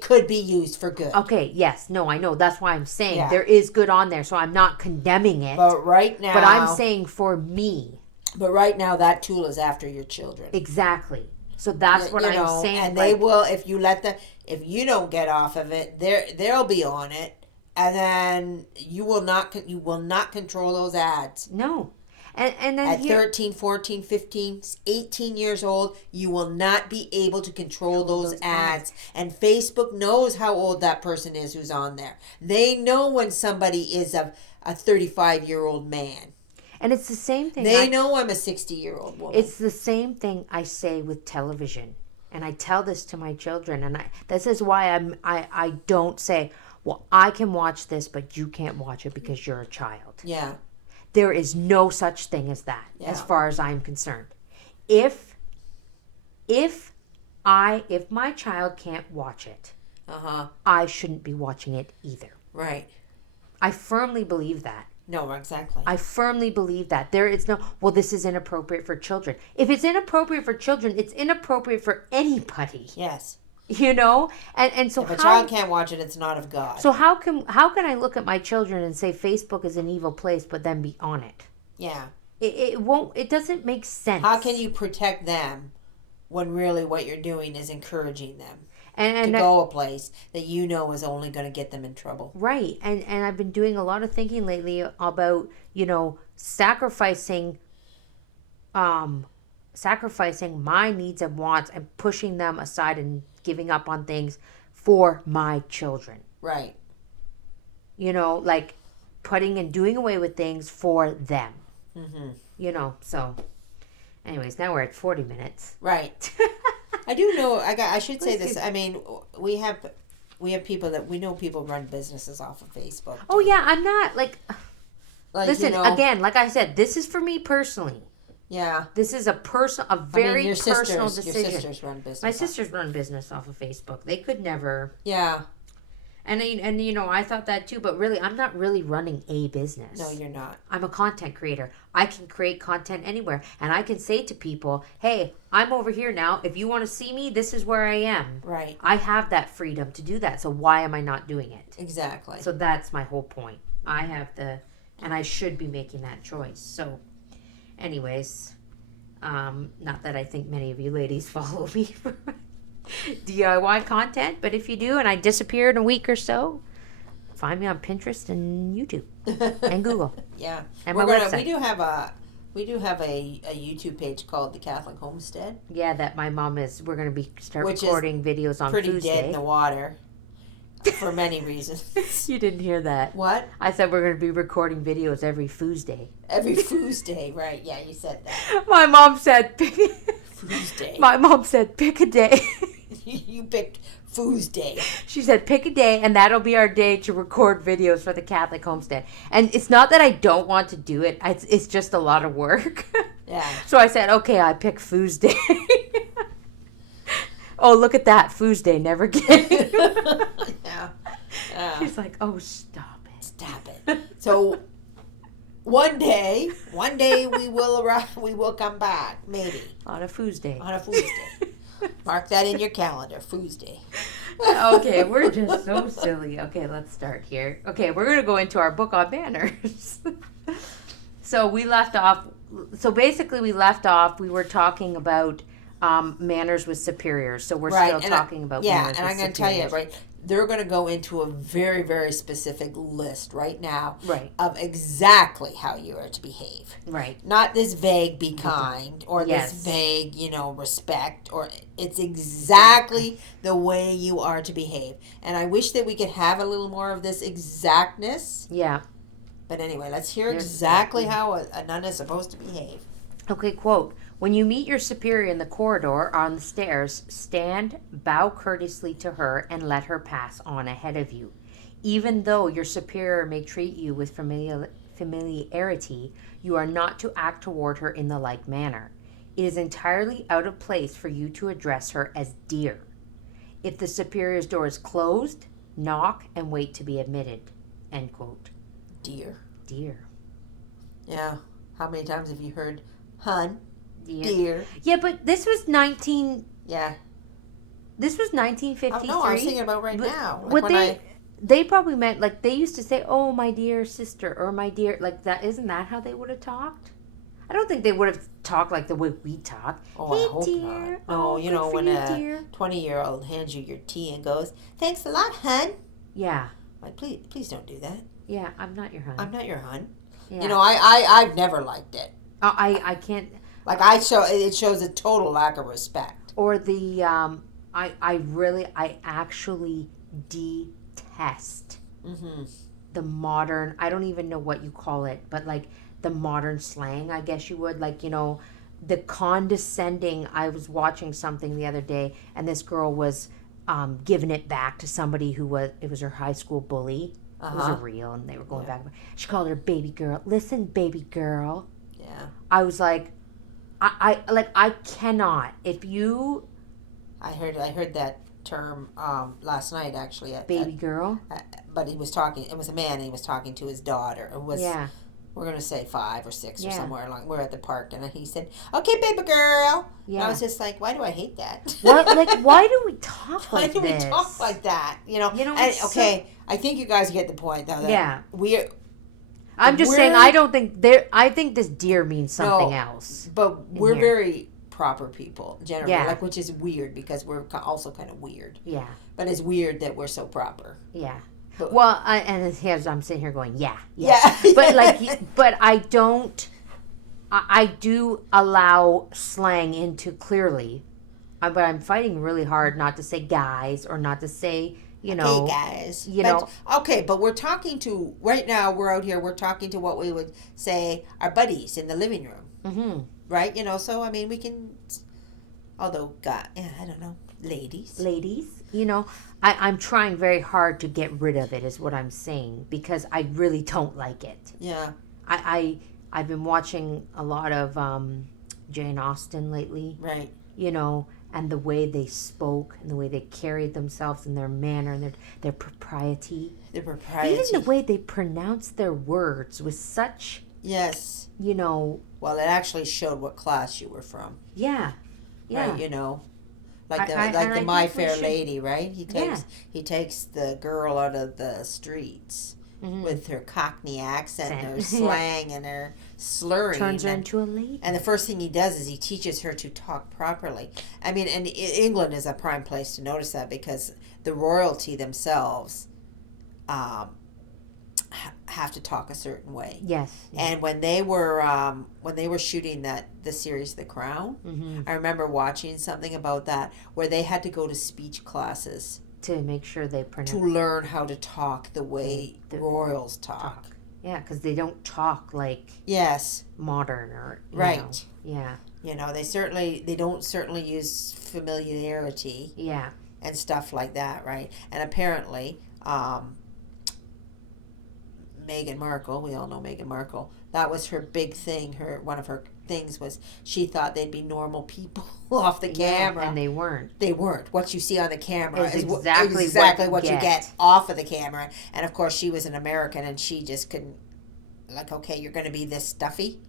could be used for good. Okay, yes, no, I know. That's why I'm saying there is good on there, so I'm not condemning it. But right now, but I'm saying for me. But right now, that tool is after your children. Exactly. So that's what I'm saying. And they will, if you don't get off of it, they'll be on it, and then you will not control those ads. No. And then at 13, 14, 15, 18 years old, you will not be able to control those ads. And Facebook knows how old that person is who's on there. They know when somebody is a 35-year-old man. And it's the same thing. They know I'm a 60-year-old woman. It's the same thing I say with television. And I tell this to my children. And this is why I don't say, well, I can watch this, but you can't watch it because you're a child. Yeah. There is no such thing as that, as far as I'm concerned. If my child can't watch it, I shouldn't be watching it either. Right. I firmly believe that. No, exactly. I firmly believe that. There is no, well, this is inappropriate for children. If it's inappropriate for children, it's inappropriate for anybody. Yes. You know? And so if a child can't watch it, it's not of God. So how can I look at my children and say Facebook is an evil place, but then be on it? Yeah. It doesn't make sense. How can you protect them when really what you're doing is encouraging them and to go a place that you know is only going to get them in trouble? Right. And I've been doing a lot of thinking lately about, sacrificing my needs and wants and pushing them aside and giving up on things for my children. Right. Like putting and doing away with things for them. Mm-hmm. So anyways, now we're at 40 minutes. Right. I do know, I should say this. I mean, we have people that we know people run businesses off of Facebook. Oh yeah, I'm not like listen, again, like I said, this is for me personally. Yeah. This is a very personal decision. Your sisters run business. My sisters run business off of Facebook. They could never. Yeah. And I thought that too, but really, I'm not really running a business. No, you're not. I'm a content creator. I can create content anywhere. And I can say to people, hey, I'm over here now. If you want to see me, this is where I am. Right. I have that freedom to do that. So why am I not doing it? Exactly. So that's my whole point. And I should be making that choice. So anyways, not that I think many of you ladies follow me for DIY content, but if you do and I disappear in a week or so, find me on Pinterest and YouTube and Google. Yeah. And my website. We do have a YouTube page called The Catholic Homestead. Yeah, that my mom we're going to start recording videos on pretty Tuesday. Dead in the water. For many reasons. You didn't hear that. What? I said we're going to be recording videos every Tuesday. Every Tuesday, right. Yeah, you said that. My mom said Tuesday. My mom said pick a day. You picked Tuesday. She said pick a day and that'll be our day to record videos for the Catholic Homestead. And it's not that I don't want to do it. It's just a lot of work. Yeah. So I said, okay, I pick Tuesday. Oh, look at that. Tuesday, never kidding. Yeah. She's like, oh, stop it. Stop it. So one day we will arrive. We will come back, maybe. On a Tuesday. Mark that in your calendar, Tuesday. Okay, we're just so silly. Okay, let's start here. Okay, we're going to go into our book on manners. So we left off, we were talking about manners with superiors. So we're still talking about manners with superiors. Yeah, and I'm going to tell you, right, they're going to go into a very, very specific list right now of exactly how you are to behave. Right. Not this vague be kind or this vague, respect. It's exactly the way you are to behave. And I wish that we could have a little more of this exactness. Yeah. But anyway, let's hear exactly how a nun is supposed to behave. Okay, quote. When you meet your superior in the corridor or on the stairs, stand, bow courteously to her, and let her pass on ahead of you. Even though your superior may treat you with familiarity, you are not to act toward her in the like manner. It is entirely out of place for you to address her as dear. If the superior's door is closed, knock and wait to be admitted. End quote. Dear. Dear. Yeah. How many times have you heard hun, Yeah. dear? Yeah, but this was Yeah. This was 1953. Oh, no, I was thinking about right now. Like What when they probably meant, like, they used to say, "Oh, my dear sister," or "My dear," like that. Isn't that how they would have talked? I don't think they would have talked like the way we talk. Oh, Hey, I hope dear. not. No, Oh, you good know, for when you, a dear. 20-year-old hands you your tea and goes, "Thanks a lot, hun." Yeah. Like, please don't do that. Yeah, I'm not your hun. I'm not your hun. Yeah. You know, I've never liked it. I can't. Like, it shows a total lack of respect. Or the I actually detest the modern. I don't even know what you call it, but like the modern slang, I guess you would, like, you know, the condescending. I was watching something the other day, and this girl was giving it back to somebody who was her high school bully. It was a reel, and they were going back. She called her baby girl. Listen, baby girl. Yeah. I was like, I cannot. If you I heard that term last night, actually. baby girl. But he was talking. It was a man, and he was talking to his daughter. It was. Yeah. We're gonna say 5 or 6 or Yeah. somewhere along. We're at the park, and he said, "Okay, baby girl." Yeah. And I was just like, "Why do I hate that?" What? Like, why do we talk Why like do this? we talk like that? You know. And, it's okay, I think you guys get the point, though. That Yeah. I'm just saying. I don't think there. I think this dear means something else. But we're here. very proper people generally, Yeah. like, which is weird because we're also kind of weird. Yeah. But it's weird that we're so proper. Yeah. But, Well, I'm sitting here going, yeah. Yeah. But but I don't. I do allow slang into clearly, but I'm fighting really hard not to say guys or not to say, you know, hey guys, but we're talking to right now. We're out here. We're talking to what we would say our buddies in the living room, right? You know, so I mean, we can. Although, God, yeah, I don't know, ladies, you know, I'm trying very hard to get rid of it, is what I'm saying, because I really don't like it. Yeah, I've been watching a lot of Jane Austen lately, right? You know, and the way they spoke and the way they carried themselves and their manner and their propriety. Even the way they pronounced their words was such... Yes. You know... Well, it actually showed what class you were from. Yeah. Yeah. Right, you know. Like the My Fair Lady, right? He takes the girl out of the streets with her Cockney accent and her slang and her slurring. Turns her into a lady. And the first thing he does is he teaches her to talk properly. I mean, and England is a prime place to notice that because the royalty themselves have to talk a certain way. Yes. And when they were shooting the series The Crown, I remember watching something about that where they had to go to speech classes to make sure they pronounce, to learn how to talk the way the royals talk. Yeah, because they don't talk like modern or right. know. Yeah. You know, they don't certainly use familiarity. Yeah. And stuff like that, right? And apparently, Meghan Markle, we all know Meghan Markle, that was her big thing. One of her things was she thought they'd be normal people off the camera. And they weren't. They weren't. What you see on the camera is exactly what you get off of the camera. And of course, she was an American and she just couldn't, like, okay, you're going to be this stuffy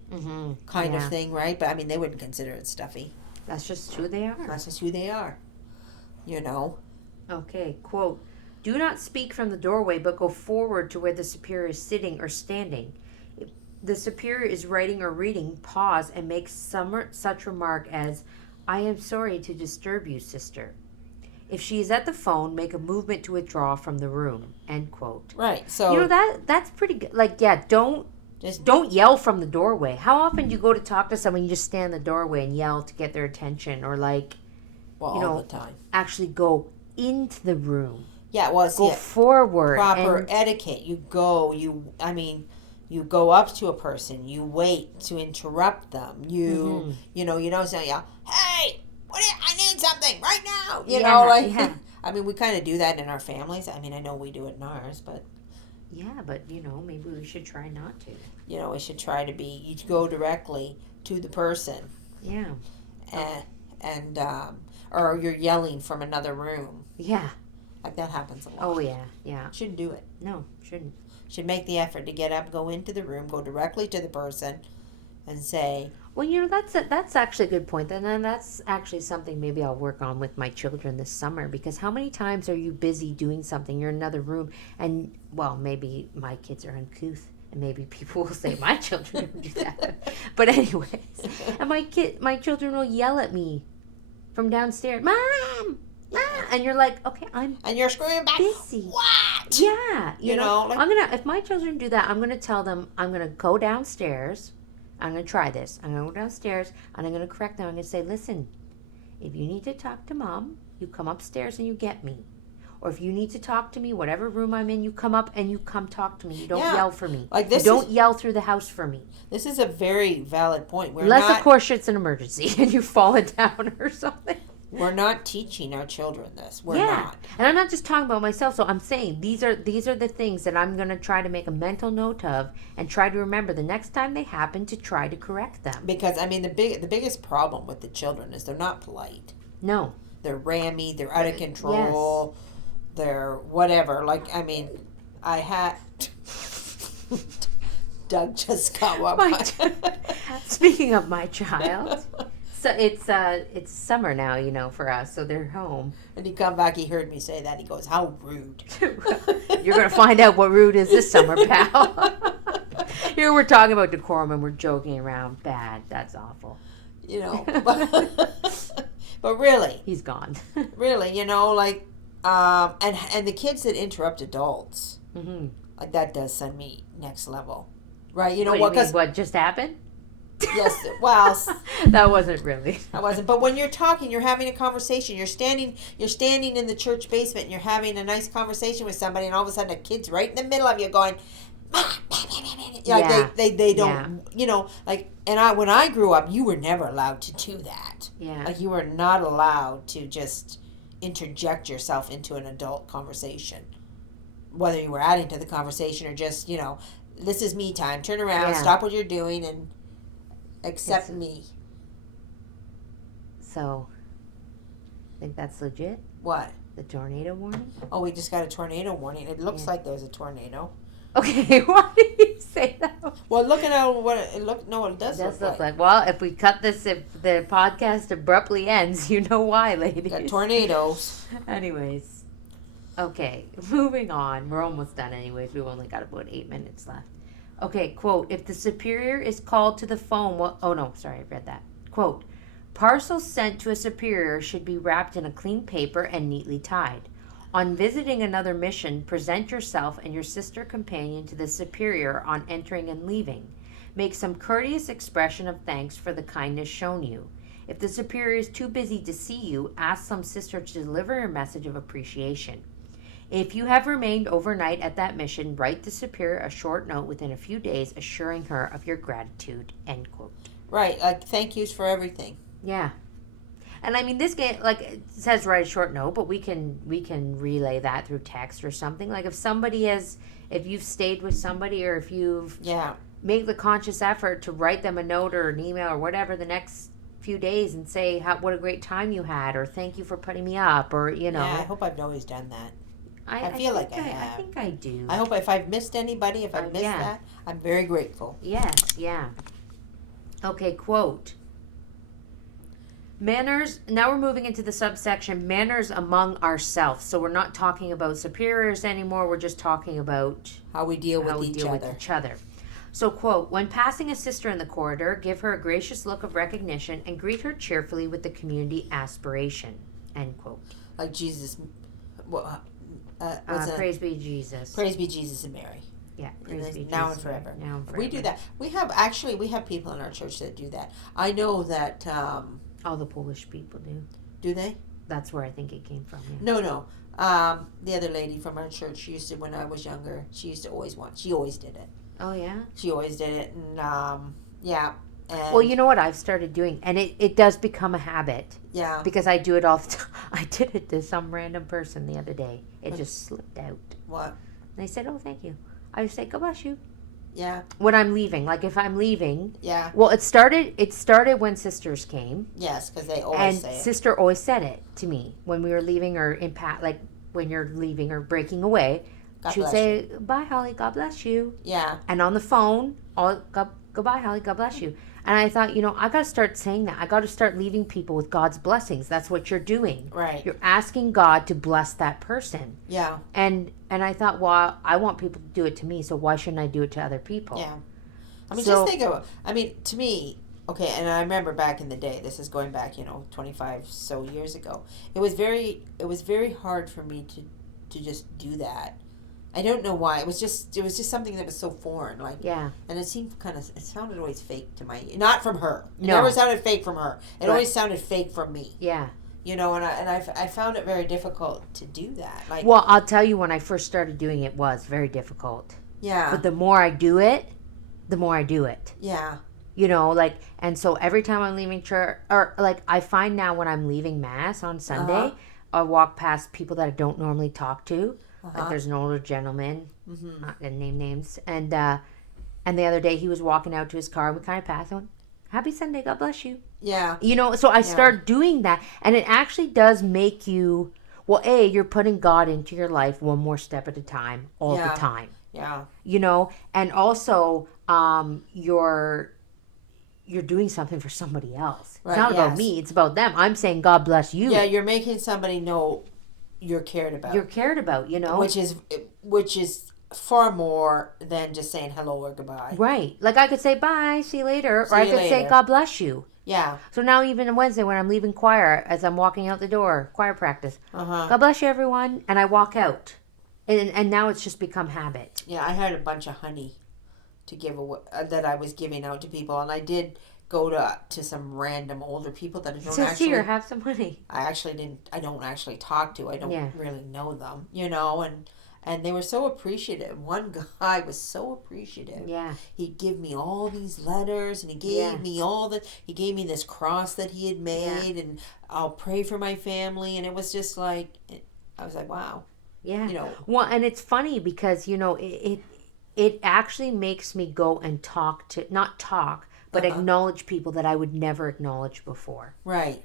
kind of thing, right? But I mean, they wouldn't consider it stuffy. That's just who they are. That's just who they are. You know? Okay, quote, "Do not speak from the doorway, but go forward to where the superior is sitting or standing. If the superior is writing or reading, pause and make such remark as, 'I am sorry to disturb you, sister.' If she is at the phone, make a movement to withdraw from the room." End quote. Right. So you know that's pretty good. Like, yeah, don't yell from the doorway. How often do you go to talk to someone, you just stand in the doorway and yell to get their attention, or like, all the time. Actually go into the room. Yeah, well, go forward. Proper etiquette. You go up to a person. You wait to interrupt them. You know, you don't say, "Hey, I need something right now." You know, like, I mean, we kind of do that in our families. I mean, I know we do it in ours, but. Yeah, but, you know, maybe we should try not to. You know, we should try to you go directly to the person. Yeah. And or you're yelling from another room. Yeah. Like, that happens a lot. Oh, yeah, yeah. Shouldn't do it. No, shouldn't. Should make the effort to get up, go into the room, go directly to the person, and say, well, that's actually a good point. And then that's actually something maybe I'll work on with my children this summer, because how many times are you busy doing something? You're in another room, and well, maybe my kids are uncouth, and maybe people will say my children don't do that. But anyways, and my children will yell at me from downstairs, Mom, and you're like, okay, and you're screaming back, busy. What? Yeah, you know, like, if my children do that, I'm gonna tell them, I'm gonna go downstairs. I'm going to try this. I'm going to go downstairs, and I'm going to correct them. I'm going to say, listen, if you need to talk to Mom, you come upstairs and you get me. Or if you need to talk to me, whatever room I'm in, you come up and you come talk to me. You don't yell for me. Like this, you don't yell through the house for me. This is a very valid point. Unless, of course, it's an emergency and you've fallen down or something. We're not teaching our children this. We're not. And I'm not just talking about myself. So I'm saying these are the things that I'm going to try to make a mental note of and try to remember the next time they happen to try to correct them. Because, I mean, the biggest problem with the children is they're not polite. No. They're rammy. They're out of control. Yes. They're whatever. Like, I mean, I had... Doug just got one. Speaking of my child... So it's summer now, you know, for us. So they're home. And he come back. He heard me say that. He goes, "How rude!" You're gonna find out what rude is this summer, pal. Here we're talking about decorum and we're joking around. Bad. That's awful. You know, but really, he's gone. Really, you know, like, and the kids that interrupt adults, like that does send me next level, right? You know what? Because what just happened? Yes, well, that wasn't really. That wasn't. But when you're talking, you're having a conversation. You're standing in the church basement, and you're having a nice conversation with somebody, and all of a sudden, a kid's right in the middle of you, going, like they don't, you know, like. And when I grew up, you were never allowed to do that. Yeah. Like you were not allowed to just interject yourself into an adult conversation, whether you were adding to the conversation or just, you know, this is me time. Turn around, stop what you're doing, and accept me. So, think that's legit? What? The tornado warning? Oh, we just got a tornado warning. It looks like there's a tornado. Okay, why did you say that? Well, looking at what it looked, no, it does look like. Well, if we cut this, if the podcast abruptly ends, you know why, ladies. Got tornadoes. Anyways, okay, moving on. We're almost done anyways. We've only got about 8 minutes left. Okay, quote, if the superior is called to the phone, I read that. Quote, parcels sent to a superior should be wrapped in a clean paper and neatly tied. On visiting another mission, present yourself and your sister companion to the superior on entering and leaving. Make some courteous expression of thanks for the kindness shown you. If the superior is too busy to see you, ask some sister to deliver a message of appreciation. If you have remained overnight at that mission, write the superior a short note within a few days assuring her of your gratitude, end quote. Right, like thank yous for everything. Yeah. And I mean, this game, like, it says write a short note, but we can relay that through text or something. Like, if you've stayed with somebody or if you've made the conscious effort to write them a note or an email or whatever the next few days and say what a great time you had or thank you for putting me up or, you know. Yeah, I hope I've always done that. I feel like I have. I think I do. I hope if I've missed anybody, if I've missed that, I'm very grateful. Yes, yeah. Okay, quote. Manners, now we're moving into the subsection, manners among ourselves. So we're not talking about superiors anymore. We're just talking about how we deal with each other. So, quote, when passing a sister in the corridor, give her a gracious look of recognition and greet her cheerfully with the community aspiration, end quote. Like Jesus... praise be Jesus. Praise be Jesus and Mary. Yeah, praise be now Jesus and forever. Now and forever. We do that. We have people in our church that do that. I know that. All the Polish people do. Do they? That's where I think it came from. No. Yeah. The other lady from our church, she used to, when I was younger, she always did it. Oh yeah. She always did it, and yeah. And well, you know what I've started doing, and it does become a habit. Yeah. Because I do it all the time. I did it to some random person the other day. It just slipped out. What? And they said, "Oh, thank you." I would say, "God bless you." Yeah. When I'm leaving, like if I'm leaving. Yeah. Well, it started when sisters came. Yes, because they always say it. And sister always said it to me when we were leaving or like when you're leaving or breaking away. She would say, "Bye, Holly. God bless you." Yeah. And on the phone, "Goodbye, Holly. God bless you." And I thought, I got to start saying that. I got to start leaving people with God's blessings. That's what you're doing. Right. You're asking God to bless that person. Yeah. And I thought, well, I want people to do it to me, so why shouldn't I do it to other people? Yeah. I mean, just think of, to me, okay, and I remember back in the day, this is going back, 25 so years ago. It was very hard for me to just do that. I don't know why. It was just something that was so foreign, yeah. And it sounded always fake to not from her. It No. never sounded fake from her. It always sounded fake from me. Yeah. And I found it very difficult to do that. Well, I'll tell you, when I first started doing it was very difficult. Yeah. But the more I do it, the more I do it. Yeah. And so every time I'm leaving church, or I find now when I'm leaving Mass on Sunday, I walk past people that I don't normally talk to. Like there's an older gentleman, not gonna name names, and the other day he was walking out to his car, and we kind of passed him. Happy Sunday, God bless you. Yeah. So I start doing that, and it actually does make you, well, you're putting God into your life one more step at a time, all the time. Yeah. And also you're doing something for somebody else. Right, it's not about me, it's about them. I'm saying God bless you. Yeah, you're making somebody know you're cared about. You're cared about, Which is far more than just saying hello or goodbye. Right. Like I could say bye, see you later, or I could say God bless you. Yeah. So now even on Wednesday when I'm leaving choir, as I'm walking out the door, choir practice, God bless you everyone, and I walk out. And now it's just become habit. Yeah, I had a bunch of honey to give away, that I was giving out to people, and I did go to some random older people that I don't actually. Here, have some honey. I don't actually talk to. I don't really know them, and they were so appreciative. One guy was so appreciative. Yeah. He'd give me all these letters, and he gave me he gave me this cross that he had made, and I'll pray for my family, and it was just I was like, wow. Yeah. Well, and it's funny because, it actually makes me go and not talk, but acknowledge people that I would never acknowledge before. Right.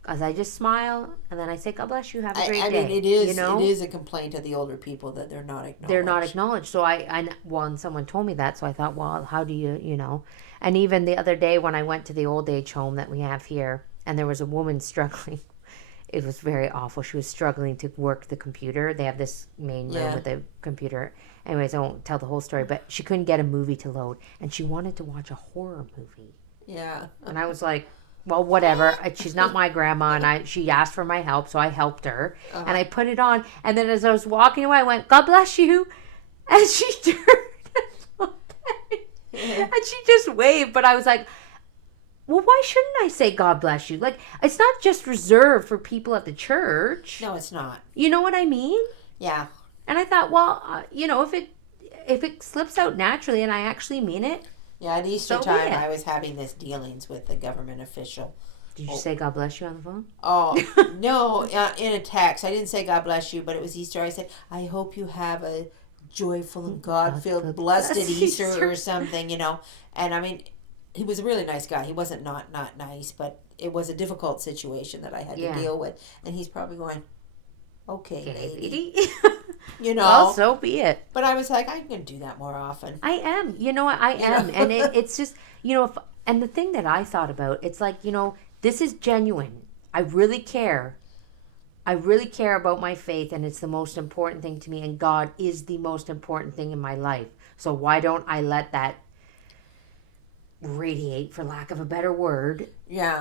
Because I just smile and then I say, God bless you, have a great day. I mean, it is a complaint of the older people that they're not acknowledged. They're not acknowledged. So and someone told me that, so I thought, well, how do you, And even the other day when I went to the old age home that we have here, and there was a woman struggling. It was very awful. She was struggling to work the computer. They have this main room with a computer. Anyways, I won't tell the whole story, but she couldn't get a movie to load, and she wanted to watch a horror movie. Yeah. And I was like, well, whatever. She's not my grandma, and she asked for my help, so I helped her. And I put it on, and then as I was walking away, I went, God bless you. And she turned and looked at me. And she just waved, but I was like, well, why shouldn't I say God bless you? It's not just reserved for people at the church. No, it's not. You know what I mean? Yeah. And I thought, well, if it slips out naturally and I actually mean it. Yeah, at Easter time, I was having this dealings with a government official. Did you say God bless you on the phone? Oh, no, in a text. I didn't say God bless you, but it was Easter. I said, I hope you have a joyful and God-filled, blessed Easter or something, And I mean, he was a really nice guy. He wasn't not nice, but it was a difficult situation that I had to deal with. And he's probably going, okay lady. Well, so be it. But I was like, I'm going to do that more often. I am. You know what? I am. And it's just, and the thing that I thought about, it's like, this is genuine. I really care. I really care about my faith, and it's the most important thing to me, and God is the most important thing in my life. So why don't I let that radiate, for lack of a better word,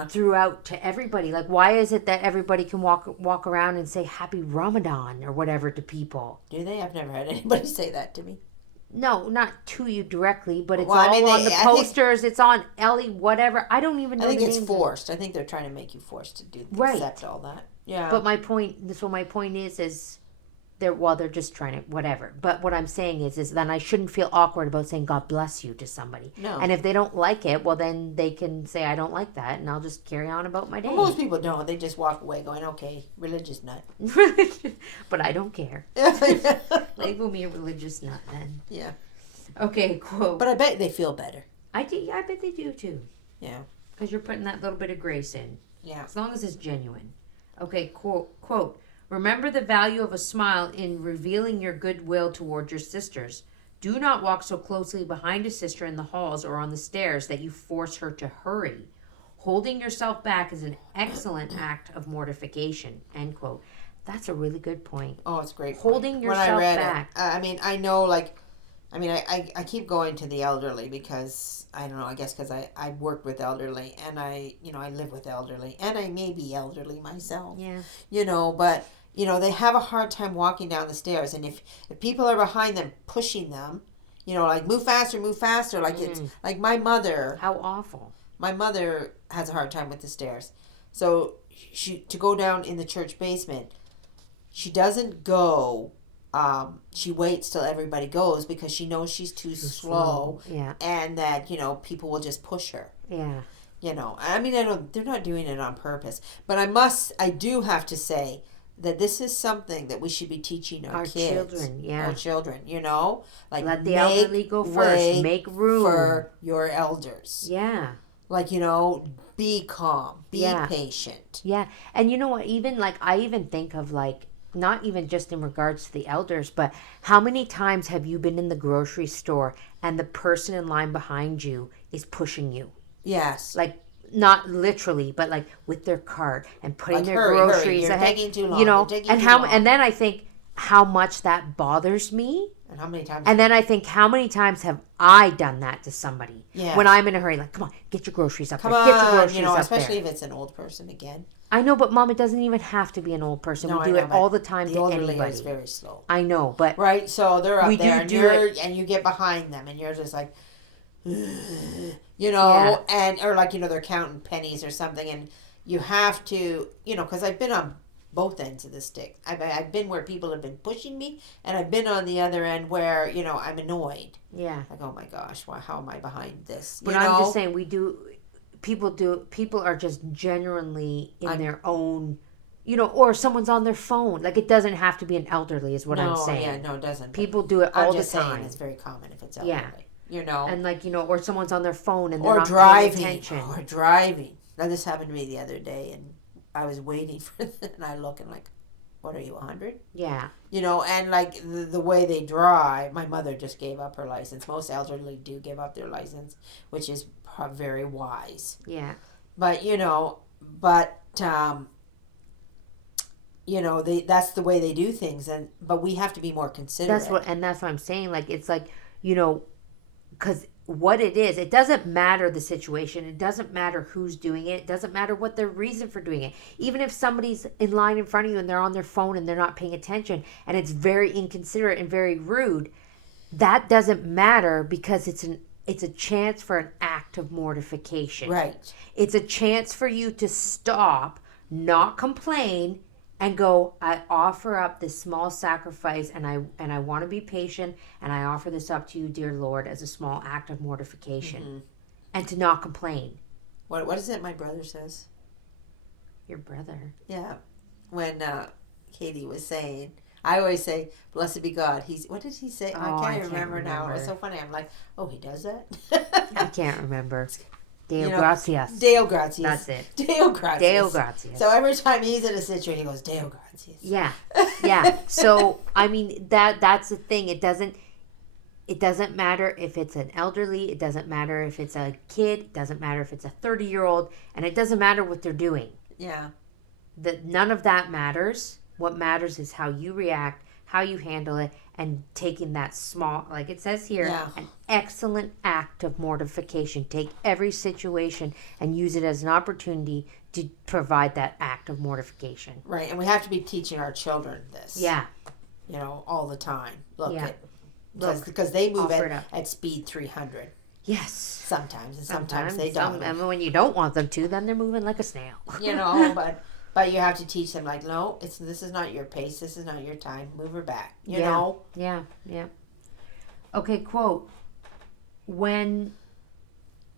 throughout to everybody? Why is it that everybody can walk around and say Happy Ramadan or whatever to people? Do they? I've never had anybody say that to me. No, not to you directly, but it's on the posters. It's on Ellie, whatever. I don't even know. I think it's forced. I think they're trying to make you forced to accept all that. Yeah. But my point is they're just trying to whatever. But what I'm saying is then I shouldn't feel awkward about saying God bless you to somebody. No. And if they don't like it, well then they can say I don't like that, and I'll just carry on about my day. Well, most people don't. They just walk away going, okay, religious nut. But I don't care. Label me a religious nut then. Yeah. Okay, quote. But I bet they feel better. I bet they do too. Yeah. Because you're putting that little bit of grace in. Yeah. As long as it's genuine. Okay, quote. Remember the value of a smile in revealing your goodwill toward your sisters. Do not walk so closely behind a sister in the halls or on the stairs that you force her to hurry. Holding yourself back is an excellent act of mortification. End quote. That's a really good point. Oh, it's great. Holding yourself back. I mean, I know, like, I keep going to the elderly because, I don't know, I guess because I worked with elderly and I live with elderly and I may be elderly myself. Yeah. But, they have a hard time walking down the stairs. And if people are behind them, pushing them, like, move faster, like it's, like my mother. How awful. My mother has a hard time with the stairs. So to go down in the church basement, she doesn't go. She waits till everybody goes because she knows she's too slow. Yeah. And that, people will just push her. Yeah. I mean, they're not doing it on purpose. But I do have to say that this is something that we should be teaching our kids. Children, yeah. Our children, like, let the elderly go first. Make room for your elders. Yeah. Like, be calm, be patient. Yeah. And you know what, even like, I even think of like, not even just in regards to the elders, but how many times have you been in the grocery store and the person in line behind you is pushing you? Yes. Like, not literally, but like with their cart and putting like, their hurry, groceries You're ahead. taking too long. And then I think how much that bothers me. And how many times? And then I think, how many times have I done that to somebody? Yeah. When I'm in a hurry, like, come on, get your groceries up Come there. on, Get your groceries up especially there. if it's an old person again. I know, but Mom, it doesn't even have to be an old person. No, we do it all the time to elderly anybody. is very slow. I know, but right. So they're up there, and you get behind them, and you're just like, and or like they're counting pennies or something, and you have to, because I've been on both ends of the stick. I've been where people have been pushing me, and I've been on the other end where I'm annoyed. Yeah. Like, oh my gosh, how am I behind this? But I'm just saying, people are just genuinely in their own, or someone's on their phone. Like, it doesn't have to be an elderly, is what I'm saying. Yeah, no, it doesn't. People do it all the time. It's very common if it's elderly. Yeah. And like, or someone's on their phone and they're or not driving, paying attention. Or driving. Now, this happened to me the other day, and I was waiting for it, and I look and like, what are you, 100? Yeah. And like the way they drive, my mother just gave up her license. Most elderly do give up their license, which is very wise. Yeah. But, that's the way they do things, but we have to be more considerate. That's what I'm saying. Like, it's like, because what it is, it doesn't matter the situation. It doesn't matter who's doing it. It doesn't matter what their reason for doing it. Even if somebody's in line in front of you and they're on their phone and they're not paying attention and it's very inconsiderate and very rude, that doesn't matter because it's a chance for an act of mortification. Right. It's a chance for you to stop, not complain, and go, I offer up this small sacrifice, and I want to be patient, and I offer this up to you, dear Lord, as a small act of mortification, and to not complain. What is it my brother says? Your brother? Yeah. When Katie was saying, I always say, blessed be God. What did he say? I can't remember now. It was so funny. I'm like, oh, he does that? I can't remember. Deo gratias. Deo gratias. That's it. Deo gratias. Deo gratias. So every time he's in a situation, he goes, Deo gratias. Yeah. Yeah. So, I mean, that's the thing. It doesn't matter if it's an elderly. It doesn't matter if it's a kid. It doesn't matter if it's a 30-year-old. And it doesn't matter what they're doing. Yeah. None of that matters. What matters is how you react, how you handle it, and taking that small, like it says here, an excellent act of mortification. Take every situation and use it as an opportunity to provide that act of mortification. Right, and we have to be teaching our children this. Yeah. All the time. Because they they move at speed 300. Yes. Sometimes, and sometimes they don't. And when you don't want them to, then they're moving like a snail. But you have to teach them, like, no, this is not your pace. This is not your time. Move her back. You know? Yeah. Okay, quote. When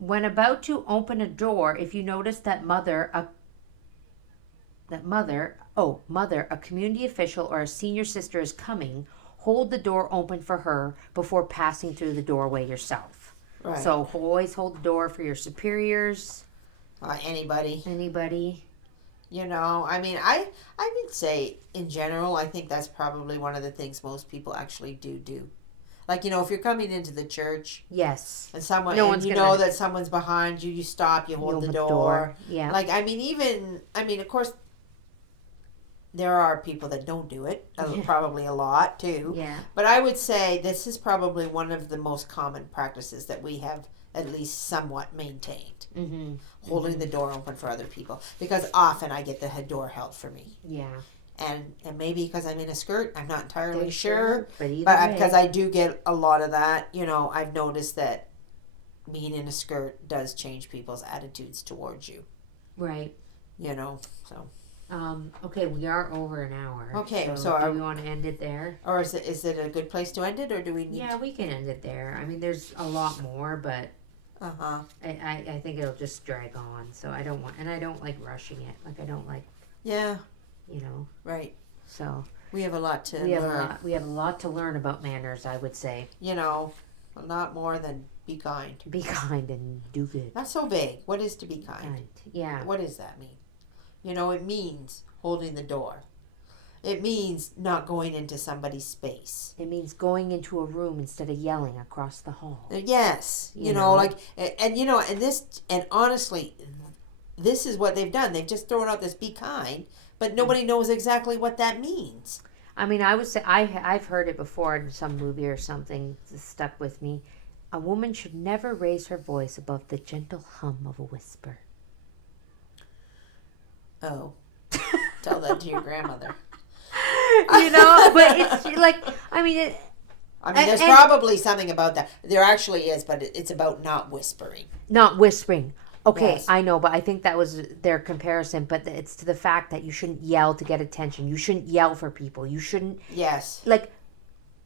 about to open a door, if you notice that mother, a community official or a senior sister is coming, hold the door open for her before passing through the doorway yourself. Right. So always hold the door for your superiors. Anybody. I mean, I would say, in general, I think that's probably one of the things most people actually do. Like, if you're coming into the church Yes. and someone, No and one's you gonna- know that someone's behind you, you stop, you hold the door. Yeah. Like, of course, there are people that don't do it, probably a lot too. Yeah. But I would say this is probably one of the most common practices that we have at least somewhat maintained. Mm-hmm. Holding the door open for other people. Because often I get the door held for me. Yeah. And maybe because I'm in a skirt, I'm not entirely sure. But because I do get a lot of that, I've noticed that being in a skirt does change people's attitudes towards you. Right. So. Okay, we are over an hour. Okay, so do we want to end it there? Or is it a good place to end it, or do we need? Yeah, we can end it there. I mean, there's a lot more, but I think it'll just drag on. So I don't like rushing it. Like I don't like. Yeah. Right. So we have a lot to learn. We have a lot to learn about manners, I would say. A lot more than be kind. Be kind and do good. That's so vague. What is to be kind? Yeah. What does that mean? It means holding the door. It means not going into somebody's space. It means going into a room instead of yelling across the hall. Yes. And honestly, this is what they've done. They've just thrown out this be kind, but nobody knows exactly what that means. I mean, I would say I've heard it before in some movie or something that stuck with me. A woman should never raise her voice above the gentle hum of a whisper. Oh. Tell that to your grandmother. But it's like, there's probably something about that. There actually is, but it's about not whispering. Not whispering. Okay, Yes. I know, but I think that was their comparison. But it's to the fact that you shouldn't yell to get attention. You shouldn't yell for people. You shouldn't. Yes. Like,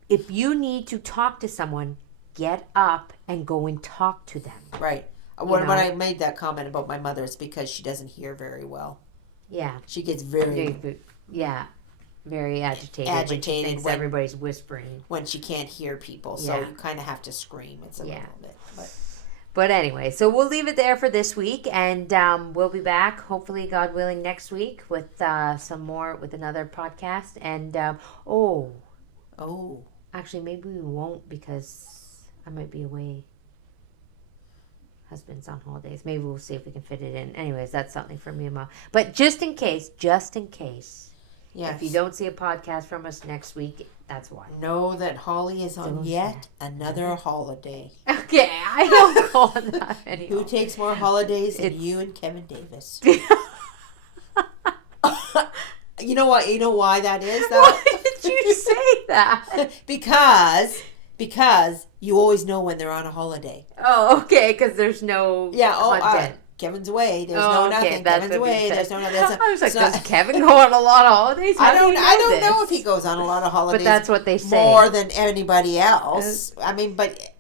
if you need to talk to someone, get up and go and talk to them. Right. When I made that comment about my mother, it's because she doesn't hear very well. Yeah. She gets very agitated when she thinks everybody's whispering. When she can't hear people. So you kind of have to scream. It's a little bit. But anyway, so we'll leave it there for this week. And we'll be back, hopefully, God willing, next week with with another podcast. And, actually, maybe we won't because I might be away. Husband's on holidays. Maybe we'll see if we can fit it in. Anyways, that's something for me and Mom. But just in case, if you don't see a podcast from us next week, that's why. Know that Holly is on yet another holiday. Okay, I don't go on that anymore. Who takes more holidays than you and Kevin Davis? You know what? You know why that is, though? Why did you say that? Because you always know when they're on a holiday. Oh, okay, because there's no content. Kevin's away. There's no nothing. Kevin's away. There's no nothing. I was like, does Kevin go on a lot of holidays? I don't know if he goes on a lot of holidays. But that's what they say. More than anybody else. But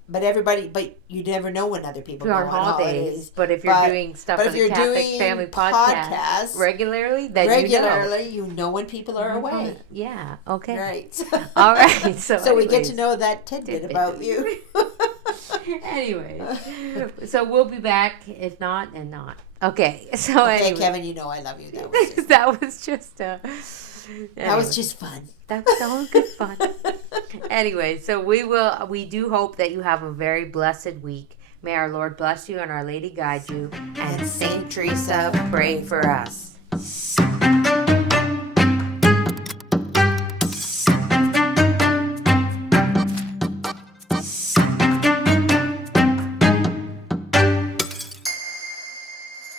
you never know when other people go on holidays. But if you're doing stuff for the Catholic Family Podcast regularly, then you know when people are away. Yeah. Okay. Right. All right. So we get to know that tidbit about you. Anyways, so we'll be back. If not, and not. Okay. So anyway. Kevin, you know I love you. That was just That was just fun. That was all good fun. Anyway, so we do hope that you have a very blessed week. May our Lord bless you and Our Lady guide you. And Saint Teresa pray for us.